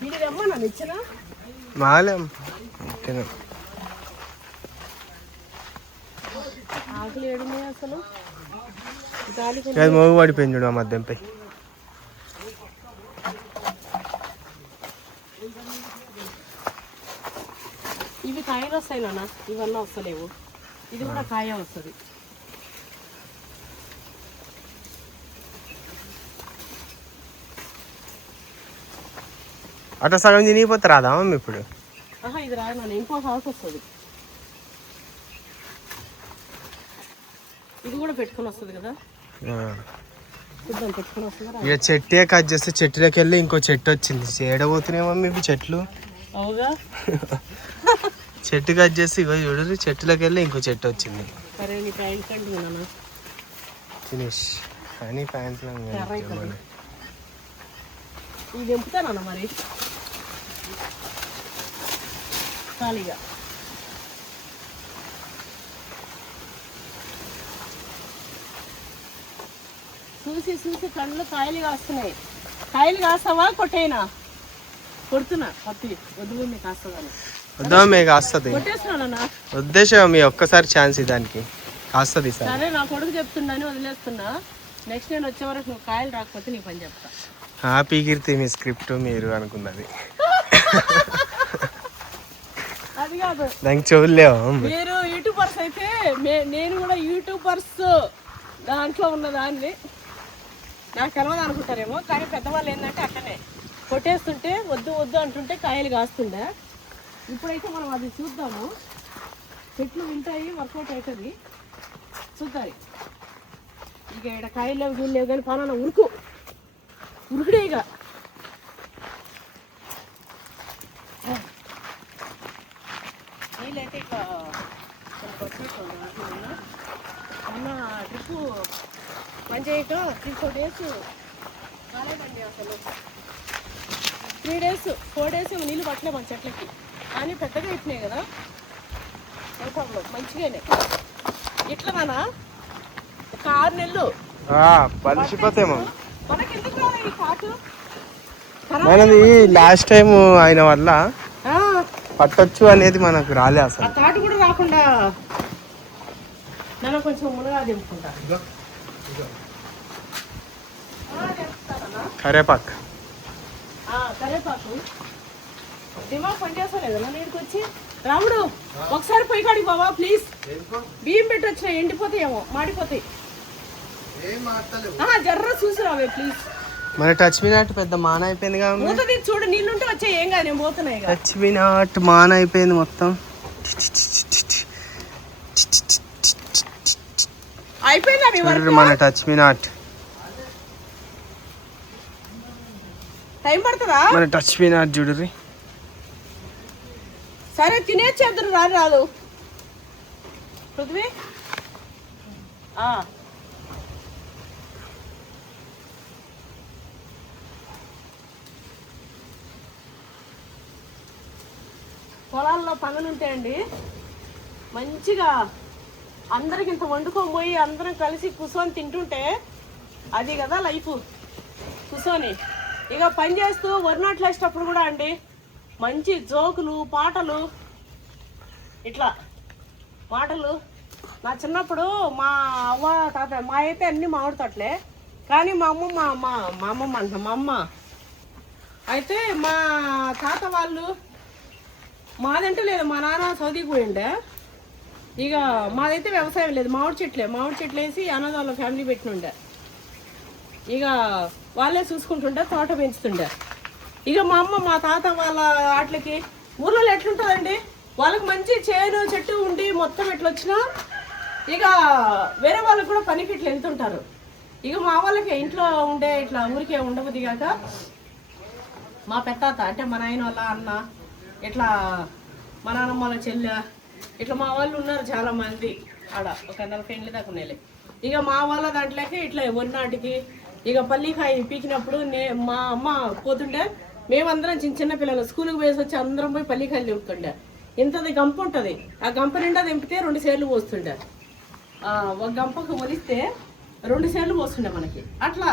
ఇది రమ్మన్నా ఇచ్చిన మాలే ఆకులు ఏడున్నాయి అసలు. మోగు పడిపోయింది చూడు ఆ మధ్యంపై. ఇవి కాయలు వస్తాయి నాన్న, ఇవన్నీ వస్తలేవు. ఇది కూడా కాయ వస్తుంది. అట్లా సగం తినిగిపోతే రాదా మమ్మీ ఇప్పుడు? ఇది రాదు నాన్న, ఇంకో హాస్ వస్తుంది. ఇది కూడా పెట్టుకొని వస్తుంది కదా, చూద్దాం పెట్టుకొని వస్తుందా. ఇక చెట్టే కట్ చేస్తే చెట్టులోకి వెళ్ళి ఇంకో చెట్టు వచ్చింది. ఏడబోతున్నాయి మమ్మీ ఇవి చెట్లు? అవుగా, చెట్టు కట్ చేసి ఇగో చూడు, చెట్టులోకి వెళ్ళి ఇంకో చెట్టు వచ్చింది. సరే నీ ప్యాంట్ కంటే నాన్న ఫినిష్. కానీ ప్యాంట్లు ఇది తెంపుతానన్న మరి ఖాళీగా. చూసి చూసి కళ్ళు కాయలు కాస్తున్నాయి. కాయలు కాస్తావా కొట్టేనా? కొడుతున్నా పత్తి వద్దు మీకు కాస్తుందని. వద్దా మీకు కాస్తుంది కొట్టేస్తున్నానన్నా. ఉద్దేశం మీ ఒక్కసారి ఛాన్స్ దానికి కాస్తుంది సార్. సరే నా కొడుకు చెప్తున్నాను వదిలేస్తున్నా. నెక్స్ట్ నేను వచ్చే వరకు నువ్వు కాయలు రాకపోతే నీ పని చెప్తా. హ్యాపీ కీర్తి మీ స్క్రిప్ట్ మీరు అనుకున్నది. అది కాదు, దానికి చెవులేవు. మీరు యూట్యూబర్స్ అయితే నేను కూడా యూట్యూబర్స్ దాంట్లో ఉన్నదాన్ని నాకు తెలవదు అనుకుంటారేమో. కానీ పెద్దవాళ్ళు ఏంటంటే అట్లనే కొట్టేస్తుంటే వద్దు వద్దు అంటుంటే కాయలు కాస్తుండే. ఇప్పుడైతే మనం అది చూద్దాము. చెట్లు వింటాయి, వర్కౌట్ అవుతుంది చూద్దాం. ఇక ఇక్కడ కాయలు లేవు గీళ్ళు లేవు కానీ పాలన ఉరుకుడే. ఇక నీళ్ళైతే ఇక మొన్న ట్రిప్పు పని చేయక 3-4 డేస్ కాలేదండి. అసలు 3 డేస్ 4 డేస్ నీళ్ళు పట్టలే మన చెట్లకి. కానీ పెద్దగా ఇచ్చినాయి కదా మొత్తంలో మంచిగానే. ఇట్లా నానా ఒక 6 నెలలు పలిసిపోతేమో. మనకి ఎందుకు రాలేదు ఈ కాటు? మనది లాస్ట్ టైం ఆయన వల్ల పట్టొచ్చు అనేది మనకు రాలే అసలు. ఆ కాటు కూడా రాకుండా నన్ను కొంచెం మునగా దింపుకుంటా. కరేపాకు. కరేపాకు దిమాగ్ పని చేస్తలేదన్నా నీటికి వచ్చి. రాముడు ఒకసారి పోయి కాడికి బాబా ప్లీజ్. బియ్యం పెట్టి వచ్చిన ఎండిపోతాయేమో, మాడిపోతాయి. జర్ర చూసి రావే ప్లీజ్. మన టచ్ మీ నాట్ పెద్ద మాన అయిపోయింది కదా. మూతది చూడు, నీళ్ళుంటే వచ్చే ఏం కాదు, నేను పోతున్నాయి. టచ్ మీ నాట్ మాన అయిపోయింది మొత్తం. అయిపోయింది మన టచ్ మీ నాట్. టైం పడుతుందా? మన టచ్ మీ నాట్ చూడరి. సరే తినేచ్చేద్దరు రాదు పృథ్వీ. పొలాల్లో పనులుంటాయండి, మంచిగా అందరికి ఇంత వండుకొని పోయి అందరం కలిసి కూర్చొని తింటుంటే అది కదా లైఫ్. కూర్చొని ఇక పని చేస్తూ వరినాట్లు వేసేటప్పుడు కూడా అండి మంచి జోకులు పాటలు, ఇట్లా మాటలు. నా చిన్నప్పుడు మా అవ్వ తాత మా అయితే అన్ని మామిడి తోటలే, కానీ మా అమ్మమ్మ అంట మా అమ్మ అయితే మా తాత వాళ్ళు మాదంటూ లేదు, మా నాన్న సౌదీకి పోయిండే. ఇక మాదైతే వ్యవసాయం లేదు, మామిడి చెట్లు వేసి అనాథాల ఫ్యామిలీ పెట్టినుండే. ఇక వాళ్ళే చూసుకుంటుండే, తోట పెంచుతుండే. ఇక మా అమ్మ మా తాత వాళ్ళ వాటికి ఊర్లలో ఎట్లుంటుందండి, వాళ్ళకి మంచి చేను చెట్టు ఉండి మొత్తం ఎట్లా వచ్చినా ఇక వేరే వాళ్ళకి కూడా పనికి ఇట్లా వెళ్తుంటారు. ఇక మా వాళ్ళకి ఇంట్లో ఉండే ఇట్లా ఊరికే ఉండవు దిగాక మా పెద్దాత అంటే మా నాయన వాళ్ళ అన్న, ఇట్లా మా నాన్నమ్మ వాళ్ళ చెల్లె, ఇట్లా మా వాళ్ళు ఉన్నారు చాలా మంది ఆడ, ఒక 40 ఏళ్ళ దాకా ఉన్నాయి. ఇక మా వాళ్ళ దాంట్లోకి ఇట్లా వరినాటికి ఇక పల్లికాయ పీకినప్పుడు మా అమ్మ పోతుండే, మేమందరం చిన్న పిల్లలు స్కూల్కి పోయేసి వచ్చి అందరం పోయి పల్లికాయలు దింపుతుండే. ఇంతది గంప ఉంటుంది, ఆ గంప నిండా దింపితే 2 సేర్లు పోస్తుండే. ఒక గంపకు ఒలిస్తే 2 సేర్లు పోస్తుండే మనకి. అట్లా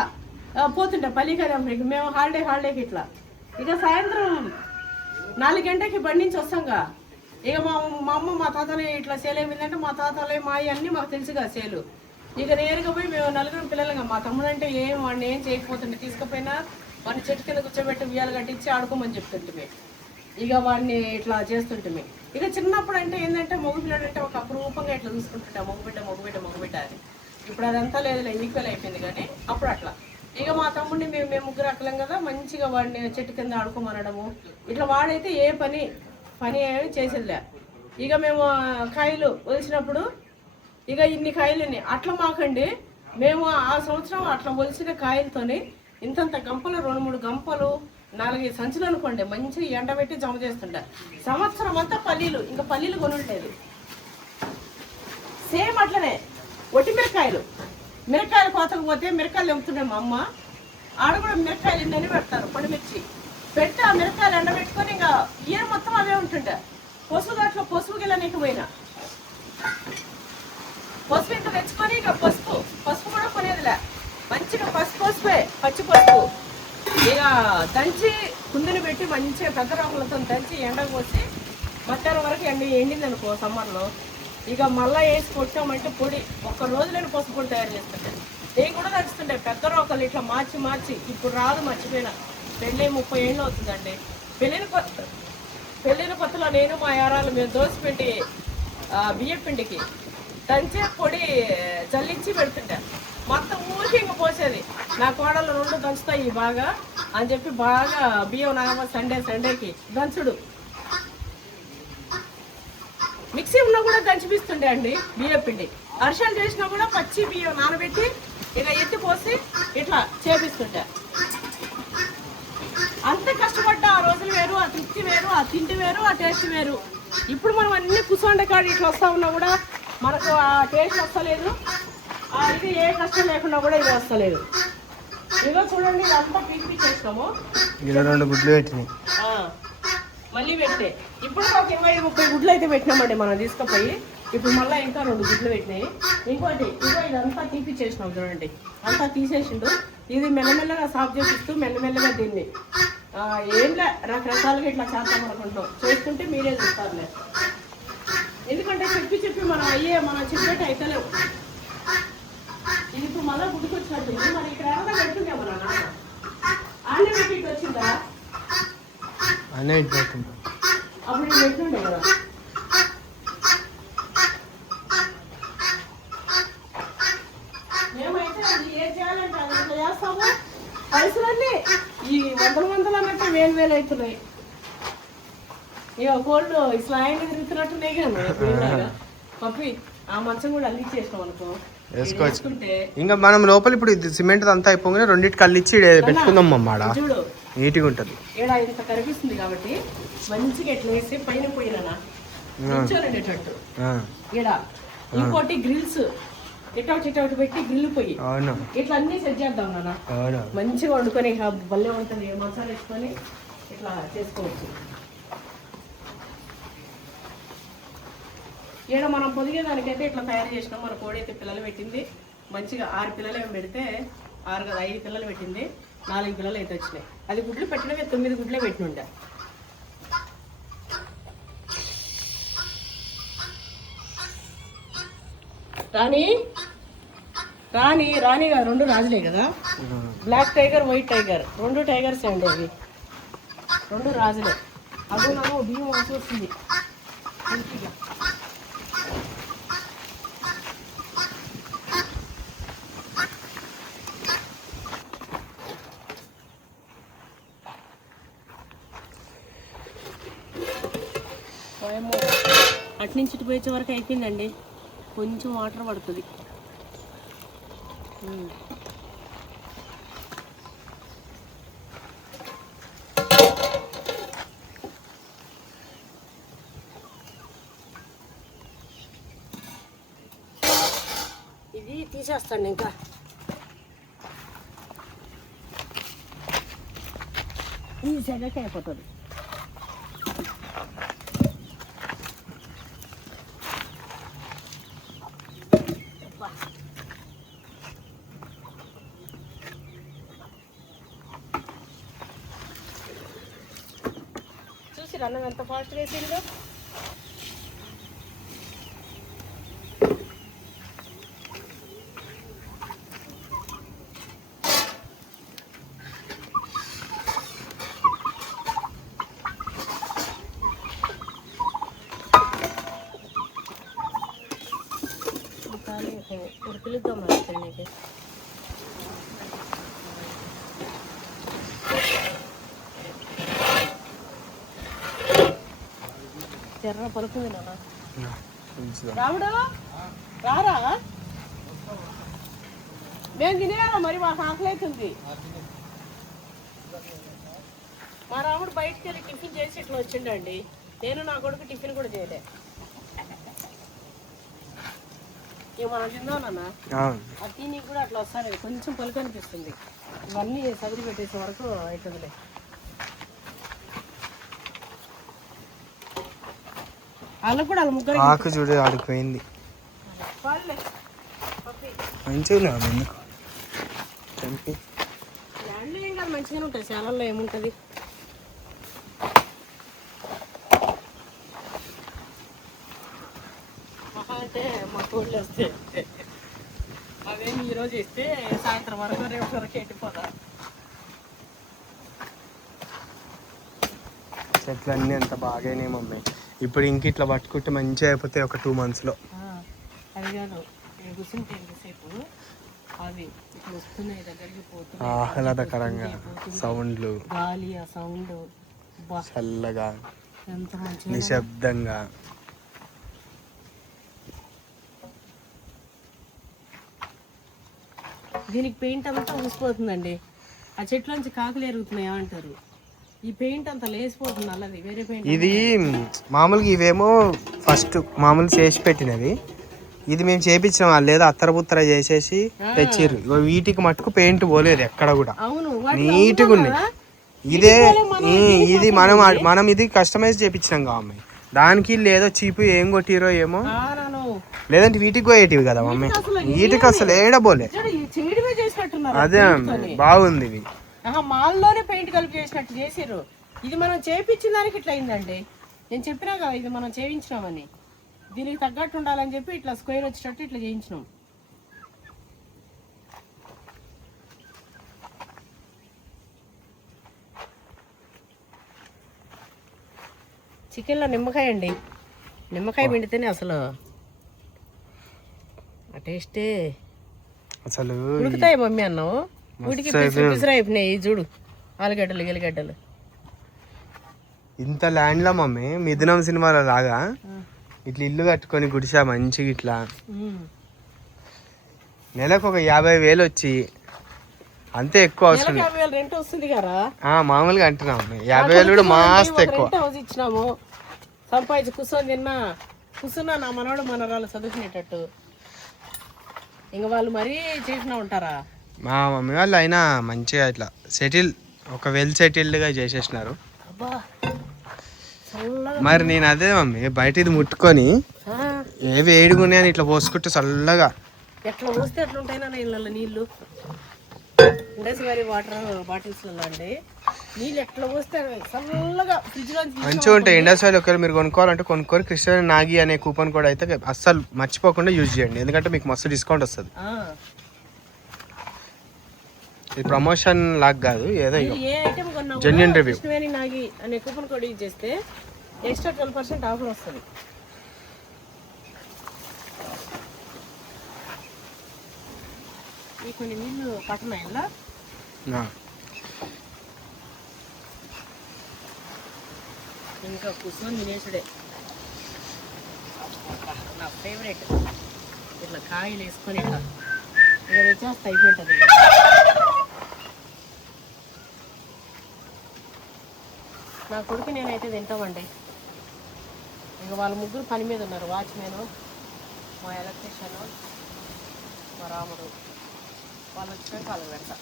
పోతుండే పల్లికాయ దింపడానికి మేము హాలిడేకి ఇట్లా. ఇక సాయంత్రం 4 గంటలకి బండి నుంచి వస్తాంగా, ఇక మా అమ్మ మా తాతని ఇట్లా సేలు ఏమిందంటే మా తాతలే మా అన్నీ మాకు తెలుసుగా సేలు. ఇక నేరుగా పోయి మేము 4 పిల్లలుగా, మా తమ్ముడు అంటే వాడిని ఏం చేయకపోతుండే, తీసుకుపోయినా వాడిని చెట్టు కింద కూర్చోబెట్టి ఉయ్యాలు కట్టించి ఆడుకోమని చెప్తుంటే ఇక వాడిని ఇట్లా చేస్తుంటే. ఇక చిన్నప్పుడు అంటే ఏంటంటే మగపిల్లడు అంటే ఒక అపురూపంగా ఇట్లా చూసుకుంటుంటా, మగబిడ్డ అని. ఇప్పుడు అదంతా లేదు, ఈక్వల్ అయిపోయింది. కానీ అప్పుడు అట్లా ఇక మా తమ్ముడిని మేము ముగ్గురు అక్కలేం కదా, మంచిగా వాడిని చెట్టు కింద ఆడుకోమనడము ఇట్లా. వాడైతే ఏ పని ఏమి చేసేదిలే. ఇక మేము కాయలు ఒలిచినప్పుడు ఇక ఇన్ని కాయలని అట్లా మాకండి, మేము ఆ సంవత్సరం అట్లా ఒలిచిన కాయలతోని ఇంతంత గంపలు 2-3 గంపలు 4-5 సంచులు అనుకోండి మంచిగా ఎండబెట్టి జమ చేస్తుండే. సంవత్సరం అంతా పల్లీలు, ఇంకా పల్లీలు కొనుండేది. సేమ్ అట్లనే ఒట్టి మిరకాయలు కోతకు పోతే మిరకాయలు ఎంపుతుండే మా అమ్మ. ఆడ కూడా మిరకాయలు ఎండని పెడతారు, పొడిమిర్చి పెట్టి ఆ మిరకాయలు ఎండబెట్టుకొని ఇంకా ఇయర్ మొత్తం అవే ఉంటుండే. పసుపు గిల్లనీకి పోయినా పసుపు ఇంత తెచ్చుకొని ఇక పసుపు కూడా కొనేదిలే, మంచిగా పసుపే పచ్చి పసుపు ఇక దంచి కుందుని పెట్టి మంచిగా పెద్ద రాకులతో దంచి ఎండ పోసి మధ్యాహ్నం వరకు ఎండింది అనుకో సమ్మర్లో. ఇక మళ్ళీ వేసి కొట్టామంటే పొడి 1 రోజులోనే పసుపు పొడి తయారు చేస్తుంటే. నేను కూడా దంచుతుండే పెద్ద రోకలు ఇట్లా మార్చి. ఇప్పుడు రాదు, మర్చిపోయినా. పెళ్ళి 30 ఏళ్ళు అవుతుందండి. పెళ్ళిన కొత్తలో నేను మా యారాలు మేము దోశపిండి బియ్యం పిండికి దంచే పొడి జల్లించి పెడుతుండే. మొత్తం ఊరికి ఇంక పోసేది. నా కోడలు 2 దంచుతాయి బాగా అని చెప్పి బాగా బియ్యం నాగమ్మ సండేకి దంచుడు. మిక్సీ ఉన్నా కూడా దంచిపిస్తుండే అండి బియ్యం పిండి. అరిసెలు చేసినా కూడా పచ్చి బియ్యం నానబెట్టి ఇక ఎత్తి పోసి ఇట్లా చేపిస్తుండే. అంత కష్టపడ్డ ఆ రోజులు వేరు, ఆ తృప్తి వేరు, ఆ తిండి వేరు, ఆ టేస్ట్ వేరు. ఇప్పుడు మనం అన్ని కూర్చోండే కాడి ఇట్లా వస్తా ఉన్నా కూడా మనకు ఆ టేస్ట్ వస్తలేదు, ఇది ఏ కష్టం లేకుండా కూడా ఇది వస్తలేదు. ఇదిగో చూడండి, ఇదంతా పీకిపించేస్తాము. 2 గుడ్లు పెట్టినాయి మళ్ళీ పెట్టే. ఇప్పుడు ఒక 25-30 గుడ్లు అయితే పెట్టినామండి మనం తీసుకుపోయి. ఇప్పుడు మళ్ళీ ఇంకా 2 గుడ్లు పెట్టినాయి. ఇంకోటి ఇదంతా తీపిచ్చేసినాం చూడండి, అంతా తీసేసిండు. ఇది మెల్లమెల్లగా సాఫ్ చేసిస్తూ మెల్లమెల్లగా దీన్ని ఏంలే రకరకాలుగా ఇట్లా చేద్దాం అనుకుంటాం. చేసుకుంటే మీరే చూస్తారులే, ఎందుకంటే చెప్పి మనం చెప్పేటి అయితలేవు. ఇది ఇప్పుడు మళ్ళీ గుడికొచ్చినట్టు మరి ఇక్కడ ఏమైనా పెడుతుందేమో నాన్న ఆనే పెట్టి వచ్చిందా అనే అయిపోతుంది అప్పుడు నేను పెట్టుండే కదా మేమైతే అది ఏం చేయాలంటే అది ఇట్లా చేస్తాము పైసలన్నీ ఈ వందలు అన్నట్టు వేలు అవుతున్నాయి ఇక కోళ్ళు స్లాంగ్ తిరుగుతున్నట్టున్నాయి కదా పంపి ఆ మంచం కూడా అల్లిచ్చేసినాం అనుకో వేసుకోవచ్చు ఇంకా మనం లోపల ఇప్పుడు ఇది సిమెంట్ అంతా అయిపోగానే రెండింటికి కల్లిచ్చి పెట్టుకుందాం అమ్మాడ చూడు నీట్గా ఉంటుంది ఏడా ఇంత కనిపిస్తుంది కాబట్టి మంచిగా ఎట్లా వేసి పైన పోయినా నిల్చోనేటట్టు ఈడ ఇంకోటి గ్రిల్స్ ఇటౌట్ పెట్టి గ్రిల్ పోయి అవును ఇట్లా అన్ని సెట్ చేద్దాం నాన్న అవును మంచిగా వండుకొని భలే ఉంటుంది మసాలా వేసుకొని ఇట్లా చేసుకోవచ్చు ఈడ మనం పొదిగేదానికైతే ఇట్లా తయారు చేసినాం మన కోడి అయితే పిల్లలు పెట్టింది మంచిగా 6 పిల్లలు ఏమి పెడితే 6 కదా 5 పిల్లలు పెట్టింది 4 పిల్లలు అయితే వచ్చినాయి అది గుడ్లు పెట్టినవి 9 గుడ్లే పెట్టినుండే రాణి కదా 2 రాజులే కదా black tiger white tiger 2 tigers అండి అవి 2 రాజులే అదో నాకు బియ్యం వాసి వస్తుంది అట్నుంచి ఇటు పోయే వరకు అయిపోయిందండి కొంచెం వాటర్ పడుతుంది ఇది తీసేస్తాండి ఇంకా ఈజీగా అయిపోతుంది చూసి అన్నం ఎంత ఫాస్ట్ వేసిందో ఇప్పుడు పిలుద్దాం నీకు చెర్ర పలుకుంది నాన్న రాముడు రారా మేము తినేయాలా మరి మాకు ఆకలి అవుతుంది మా రాముడు బయటికి వెళ్ళి టిఫిన్ చేసి ఇట్లా వచ్చిండండి నేను నా కొడుకు టిఫిన్ కూడా చేయలే ఇక మనం తిందామన్నా అది తిని కూడా అట్లా వస్తాను కొంచెం పలుకు అనిపిస్తుంది ఇవన్నీ సదిరి పెట్టేసే వరకు అవుతుందిలే వాళ్ళకు కూడా వాళ్ళ ముగ్గురు ఆకు చూడు ఆడిపోయింది మంచిగా ల్యాండ్లో ఏం కాదు మంచిగానే ఉంటుంది చాలల్లో ఏముంటుంది అంటే మా కోళ్ళు వస్తే అవేమి ఈరోజు ఇస్తే సాయంత్రం వరకు రేపు వరకు ఎండిపోతా చెట్లు అన్నీ అంత బాగానే మమ్మీ ఇప్పుడు ఇంక ఇట్లా పట్టుకుంటే మంచిగా అయిపోతాయి ఒక 2 monthsలో అది కాదు కూర్చుంటే ఎంతసేపు అవి ఇట్లా వస్తున్నాయి దగ్గరికి పోతున్నాయి ఆహ్లాదకరంగా సౌండ్లు గాలి ఆ సౌండ్ చల్లగా ఎంత మంచిగా నిశ్శబ్దంగా దీనికి పెయింట్ అంతా ఊసిపోతుందండి ఆ చెట్ల నుంచి కాకులు ఎరుగుతున్నాయా అంటారు ఈ పెయింట్ అంతా లేసిపోతుంది అల్లది వేరే పెయింట్ ఇది మామూలుగా ఇవేమో ఫస్ట్ మామూలు చేసి పెట్టినవి ఇది మేము చేపించినాం వాళ్ళు ఏదో అత్తరబుత్తర చేసేసి తెచ్చిర్రు వీటికి మట్టుకు పెయింట్ పోలేదు ఎక్కడ కూడా నీట్గా ఉన్నాయి ఇదే ఇది మనం ఇది కస్టమైజ్ చేపించినాం కావాలి దానికి లేదో చీపు ఏం కొట్టిరో ఏమో లేదంటే వీటికి పోయేటివి కదా మమ్మీ వీటికి అసలు ఏడబోలే అదే బాగుంది ఇవి మాల్లోనే పెయింట్ కలిపి చేసినట్టు చేసిర్రు ఇది మనం చేయించిన దానికి ఇట్లా అయిందండి నేను చెప్పినా కదా ఇది మనం చేయించినామని దీనికి తగ్గట్టు ఉండాలని చెప్పి ఇట్లా స్క్వేర్ వచ్చేటట్టు ఇట్లా చేయించినాం చికెన్లో నిమ్మకాయ అండి, నిమ్మకాయ పిండితేనే అసలు ఆ టేస్టే. అసలు ఉడుకుతాయి మమ్మీ అన్నావు, ఉడికి పిసిరు అయిపోయినాయి. చూడు ఆలుగడ్డలు ఎల్లిగడ్డలు. ఇంత ల్యాండ్లో మమ్మీ మిథునం సినిమాలో లాగా ఇట్లా ఇల్లు కట్టుకొని గుడిసా మంచిగా ఇట్లా నెలకు ఒక 50,000 వచ్చి అంతే, ఎక్కువ అవసరం లేదు. 50,000 రెంట్ వస్తుంది కదా. మామూలుగా అంటున్నాం 50,000 కూడా మస్తు ఎక్కువ. రెంట్ హౌస్ ఇచ్చినాము, సంపాదించి కూర్చున్నా నా మనవాడు మనరాలు చదువుకునేటట్టు. ఇంకా వాళ్ళు మరీ చేసినా ఉంటారా? మా మమ్మీ వాళ్ళు అయినా మంచిగా ఇట్లా సెటిల్, ఒక వెల్ సెటిల్డ్గా చేసేసినారు. అబ్బా చల్లగా. మరి నేను అదే మమ్మీ బయట ఇది ముట్టుకొని ఏవి ఏడుగున్నాయి అని ఇట్లా పోసుకుంటే చల్లగా ఎట్లా పోస్తే ఎట్లా ఉంటాయినా నీళ్ళల్లో నీళ్ళు. ఇండస్ట్రీ వాటర్ బాటిల్స్లలో అండి నీళ్ళు ఎట్లా పోస్తే చల్లగా ఫ్రిడ్జ్లో మంచిగా ఉంటాయి. ఇండస్ట్రీ ఒకవేళ మీరు కొనుక్కోవాలంటే కొనుక్కోరు. క్రిస్టియన్ నాగి అనే కూపన్ కూడా అయితే అస్సలు మర్చిపోకుండా యూజ్ చేయండి, ఎందుకంటే మీకు మస్తు డిస్కౌంట్ వస్తుంది. ఇది ప్రమోషన్ లాగా కాదు, ఏదో ఏ ఐటమ్ కొన్నా జెన్యూన్ రివ్యూ. కృష్ణవేణి నాగి అనే కూపన్ కోడ్ యూజ్ చేస్తే ఎక్స్ట్రా 12% ఆఫర్ వస్తుంది. ఈ కొన్ని నీళ్ళు పట్టణం ఇలా ఇంకా కూర్చొని తినేసుడే నా ఫేవరెట్. ఇట్లా కాయలు వేసుకొని ఇట్లా ఇక తెచ్చేస్తే అయిపోయింటుంది. నా కొడుకు నేనైతే తింటామండి. ఇక వాళ్ళ ముగ్గురు పని మీద ఉన్నారు, వాచ్మెన్, మా ఎలక్ట్రీషియన్, మా రాముడు. వాళ్ళు వచ్చినాక వాళ్ళు పెడతా.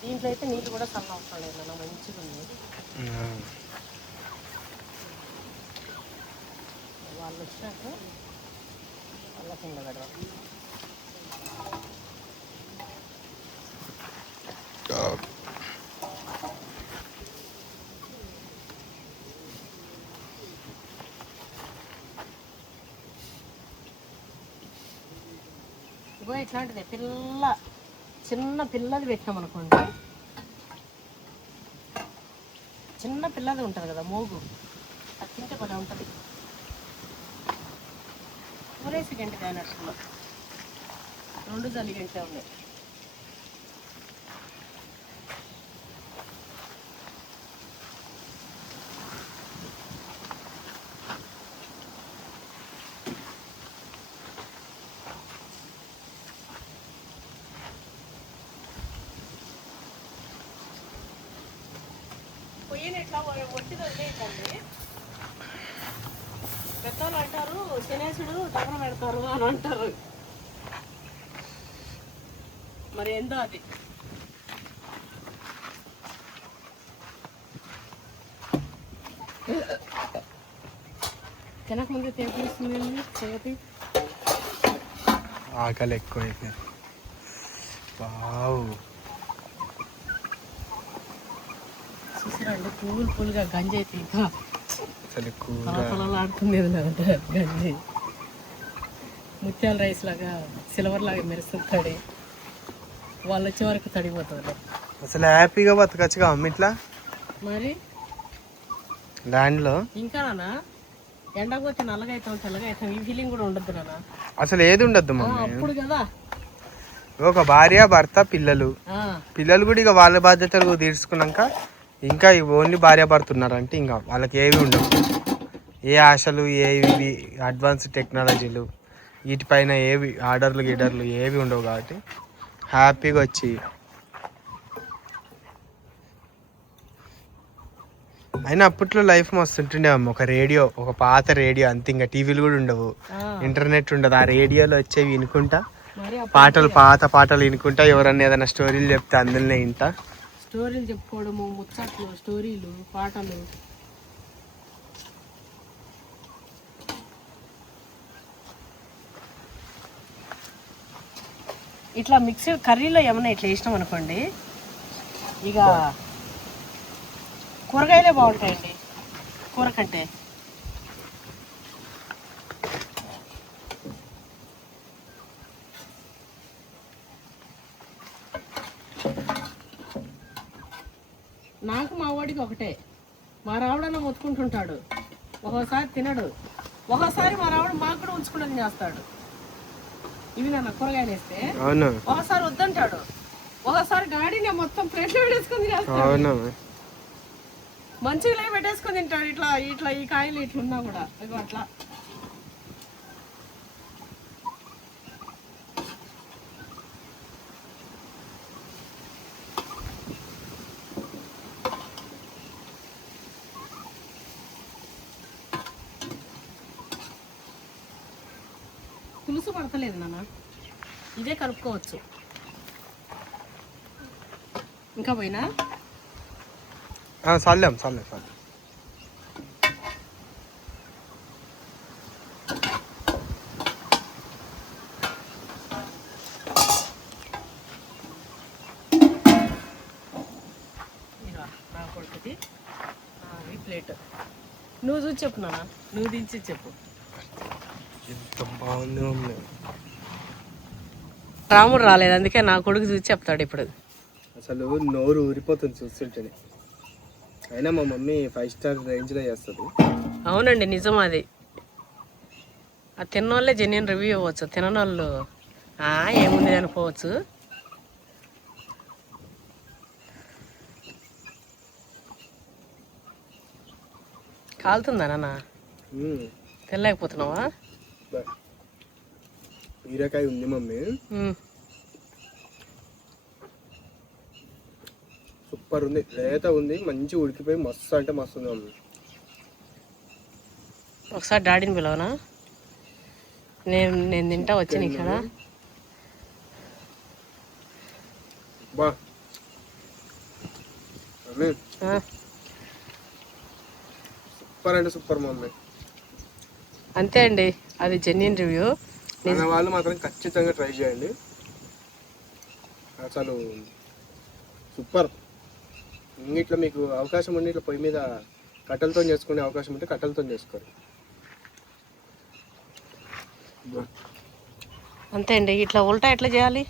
దీంట్లో అయితే నీళ్ళు కూడా చల్ల అవసరం లేదు అన్న, మంచిగా ఉంది. వాళ్ళు వచ్చినాక వాళ్ళ కింద పెడదాం. ఇగో ఇట్లాంటిది చిన్న పిల్లది పెట్టినాం అనుకోండి, చిన్న పిల్లది ఉంటుంది కదా మోగు, అది తింటే కూడా ఉంటుంది. ఊరేసి గంట కానట్టులో 2 జల్లి గంటే ఉన్నాయి. పొయ్యిని ఎట్లా ఒట్టి వదిలేయండి. పెద్దవాళ్ళు అంటారు శనేశుడు దగ్గర పెడతారు అని అంటారు, మరి ఏందో అది. తినకముందే తేపిస్తుంది సంగతి. ఆకలి ఎక్కువైతే వావ్. చూసారండి పూలుగా గంజి అయితే ఇంకా అసలు ఆడుతుంది గంజి. ముత్యాల రైస్ లాగా సిల్వర్ లాగా మెరుస్తుంది తడి. వాళ్ళు వచ్చే వరకు తడిపోతుంది. అసలు హ్యాపీగా బతకచ్చుగా అమ్మ ఇట్లా మరి ల్యాండ్లో. ఇంకా నాన్న ఎండకపోతే నల్లగా అవుతాం తెల్లగా అవుతాం, ఈ ఫీలింగ్ కూడా ఉండద్దు నాన్న. అసలు ఏది ఉండద్దు మమ్మీ. అప్పుడు కదా ఒక భార్య భర్త పిల్లలు కూడా ఇక వాళ్ళ బాధ్యతలు తీర్చుకున్నాక ఇంకా ఓన్లీ భార్య భర్త ఉన్నారంటే ఇంకా వాళ్ళకి ఏవి ఉండవు. ఏ ఆశలు ఏవి అడ్వాన్స్ టెక్నాలజీలు వీటిపైన ఏవి ఆర్డర్లు ఏవి ఉండవు. కాబట్టి హ్యాపీగా వచ్చి అయినా అప్పట్లో లైఫ్ మస్తు ఉంటుండే అమ్మ. ఒక రేడియో, ఒక పాత రేడియో అంతే, ఇంకా టీవీలు కూడా ఉండవు, ఇంటర్నెట్ ఉండదు. ఆ రేడియోలో వచ్చేవి వినుకుంటా పాత పాటలు వినుకుంటా, ఎవరన్నా ఏదైనా స్టోరీలు చెప్తే అందులోనే వింటా. స్టోరీలు చెప్పుకోవడము, ముచ్చట్లు, స్టోరీలు, పాటలు. ఇట్లా మిక్సర్ కర్రీలో ఏమన్నా ఇట్లా వేసినాం అనుకోండి, ఇక కూరగాయలే బాగుంటాయండి కూర కంటే. నాకు మా వాడికి ఒకటే. మా రావడన్నా మొత్తుకుంటుంటాడు, ఒక్కోసారి తినడు, ఒక్కోసారి మా రావడం మాకు కూడా ఉంచుకున్నది చేస్తాడు. ఇవి నాన్న కూరగాయలు వేస్తే ఒకసారి వద్దంటాడు, ఒకసారి గాడిని మొత్తం ప్లేట్లో పెట్టేసుకొని చేస్తాడు. మంచిగా పెట్టేసుకొని తింటాడు. ఇట్లా ఇట్లా ఈ కాయలు ఇట్లున్నా కూడా ఇగో అట్లా. పులుసు పడతలేదు నాన్న, ఇదే కలుపుకోవచ్చు. ఇంకా పోయినా చల్లాం. నా కొడుకుది ఈ ప్లేట్. నువ్వు చూసి చెప్పు నాన్న, నువ్వు దించి చెప్పు. రాముడు రాలేదు, అందుకే నా కొడుకు చూసి చెప్తాడు ఇప్పుడు. అసలు నోరు ఊరిపోతుంది చూస్తుంటేనే. అయినా మా మమ్మీ 5 స్టార్ రేంజ్లో చేస్తుంది. అవునండి, నిజం అది. ఆ తిన్నోళ్ళే జెన్యున్ రివ్యూ ఇవ్వచ్చు, తిననోళ్ళు ఏముంది అనుకోవచ్చు. కాలుతుందా నాన్న? తెల్లకపోతున్నావా? బీరకాయ ఉంది మమ్మీ, సూపర్ ఉంది. లేత ఉంది, మంచి ఉడికిపోయి మస్తు అంటే మస్తు ఉంది మమ్మీ. ఒకసారి డాడీని పిలవనా? నేను తింటా వచ్చి నీకు కదా. బా సూపర్ అంటే సూపర్ మమ్మీ. అంతే అండి, అది జెన్యున్ రివ్యూ. మన వాళ్ళు మాత్రం ఖచ్చితంగా ట్రై చేయండి, అసలు సూపర్. ఇట్లా మీకు అవకాశం ఉండి ఇట్లా పొయ్యి మీద కట్టెలతో చేసుకునే అవకాశం ఉంటే కట్టెలతో చేసుకోరు. అంతే అండి. ఇట్లా ఉల్టా ఎట్లా చేయాలి?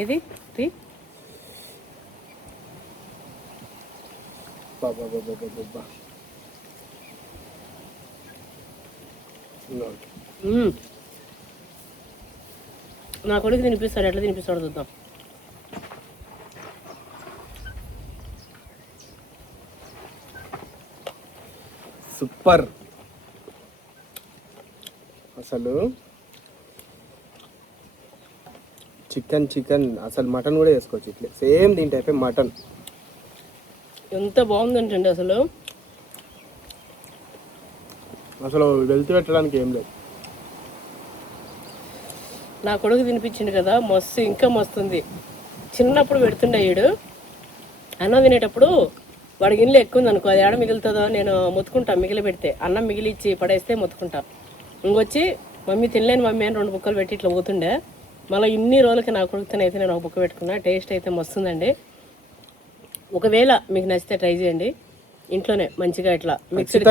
ఏది నా కొడుకు తినిపిస్తాడు, ఎట్లా తినిపిస్తాడు చూద్దాం. సూపర్. అసలు చికెన్ అసలు మటన్ కూడా వేసుకోవచ్చు ఇట్లా సేమ్ దీని టైప్ మటన్. ఎంత బాగుందంటండి అసలు. వెళ్తూ పెట్టడానికి ఏం లేదు. నా కొడుకు తినిపించిండు కదా, మస్తు ఇంకా మస్తుంది. చిన్నప్పుడు పెడుతుండే వీడు అన్నం తినేటప్పుడు, వాడికి ఇల్లు ఎక్కువ ఉంది అనుకో, అది ఏడ మిగులుతుందో నేను మొత్తుకుంటా. మిగిలి పెడితే అన్నం మిగిలిచ్చి పడేస్తే మొత్తుకుంటా. ఇంకొచ్చి మమ్మీ తినలేని మమ్మీ అని 2 బుక్కలు పెట్టి ఇట్లా పోతుండే. మళ్ళీ ఇన్ని రోజులకి నా కొడుకుతోనైతే నేను 1 బుక్క పెట్టుకున్నా. టేస్ట్ అయితే మస్తుందండి. ఒకవేళ మీకు నచ్చితే ట్రై చేయండి ఇంట్లోనే మంచిగా. ఇట్లా మిక్స్డ్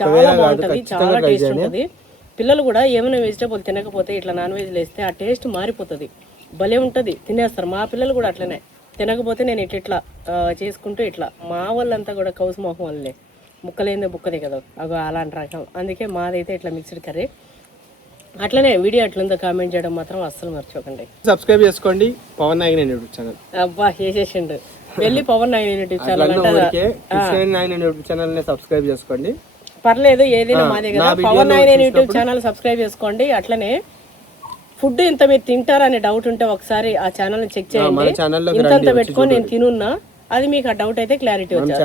చాలా బాగుంటుంది, చాలా టేస్ట్ ఉంటుంది. పిల్లలు కూడా ఏమైనా వెజిటేబుల్ తినకపోతే ఇట్లా నాన్ వెజ్ వేస్తే ఆ టేస్ట్ మారిపోతుంది, భలే ఉంటుంది, తినేస్తారు. మా పిల్లలు కూడా అట్లనే తినకపోతే నేను ఇట్లా చేసుకుంటూ ఇట్లా. మా వాళ్ళంతా కూడా కౌసు మొహం వాళ్ళే, ముక్కలేందే బుక్కదే కదా, అగో అలాంటి రకం. అందుకే మాదైతే ఇట్లా మిక్స్డ్ కర్రీ. అట్లనే వీడియో ఎట్లుందో కామెంట్ చేయడం మాత్రం అస్సలు మర్చిపోకండి. సబ్స్క్రైబ్ చేసుకోండి పవన్ నాయక్ యూట్యూబ్ ఛానల్. అబ్బా చేసేసిండు, వెళ్ళి Pawan Nayak YouTube channel subscribe చేసుకోండి. పర్లేదు, ఏదైనా మాదే కదా. Pawan Nayak YouTube channel subscribe చేసుకోండి. అట్లనే ఫుడ్ ఇంత మీరు తింటారనే డౌట్ ఉంటే ఒకసారి ఆ ఛానల్ చెక్ చేయండి. ఇంత పెట్టుకొని నేను తినున్నా, అది మీకు ఆ డౌట్ అయితే క్లారిటీ వచ్చేది.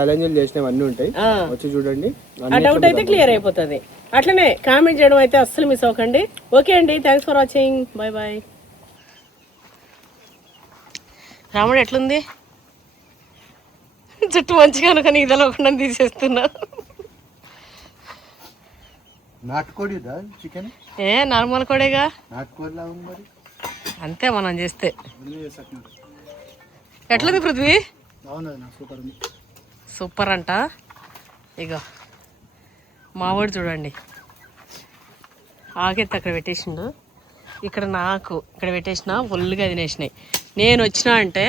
ఆ డౌట్ అయితే క్లియర్ అయిపోతుంది. అట్లనే కామెంట్ చేయడం అయితే అస్సలు మిస్ అవ్వకండి. ఓకే అండి, thanks for watching, bye bye. రాముడు ఎట్లుంది? జుట్టు మంచిగా అనుకుని ఇదలోకుండా తీసేస్తున్నా. నాటుకోడిదా చికెన్? నార్మల్ కోడేగా, నాటుకోడిలా ఉంది మరి. అంతే మనం చేస్తే. ఎట్లుంది పృథ్వీ? సూపర్ అంట. ఇక మావాడు చూడండి, ఆకెత్తి అక్కడ పెట్టేసిండు. ఇక్కడ నాకు ఇక్కడ పెట్టేసిన ఫుల్గా తినేసినాయి. నేను వచ్చినా అంటే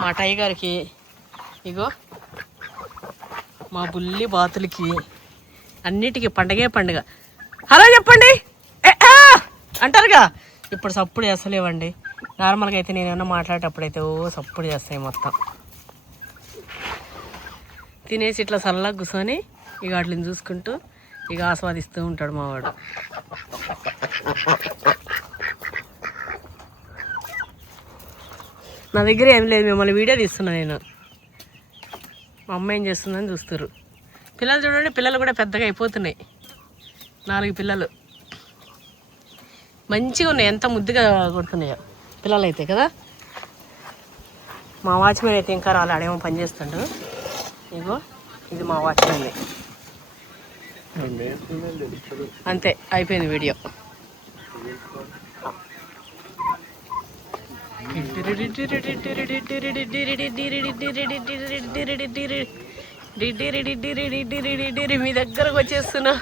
మా టైగర్కి, ఇగో మా బుల్లి బాతులకి అన్నిటికీ పండగే పండుగ. హలో చెప్పండి అంటారుగా, ఇప్పుడు సప్పుడు చేస్తలేవండి. నార్మల్గా అయితే నేను ఏమన్నా మాట్లాడేటప్పుడైతే సప్పుడు చేస్తాయి మొత్తం. తినేసి ఇట్లా చల్లగా కూర్చొని ఇక వాటిని చూసుకుంటూ ఇక ఆస్వాదిస్తూ ఉంటాడు మావాడు. నా దగ్గర ఏం లేదు, మిమ్మల్ని వీడియో తీస్తున్నా నేను. మా అమ్మ ఏం చేస్తుందని చూస్తారు. పిల్లలు చూడండి, పిల్లలు కూడా పెద్దగా అయిపోతున్నాయి. 4 పిల్లలు మంచిగా ఉన్నాయి, ఎంత ముద్దుగా కొడుతున్నాయో పిల్లలు అయితే కదా. మా వాచ్మెన్ అయితే ఇంకా రాలే, ఆడేమో పని చేస్తుండు. ఇగో ఇది మా వాచ్మెన్. అంతే, అయిపోయింది వీడియో. మీ దగ్గరకు వచ్చేస్తున్నా.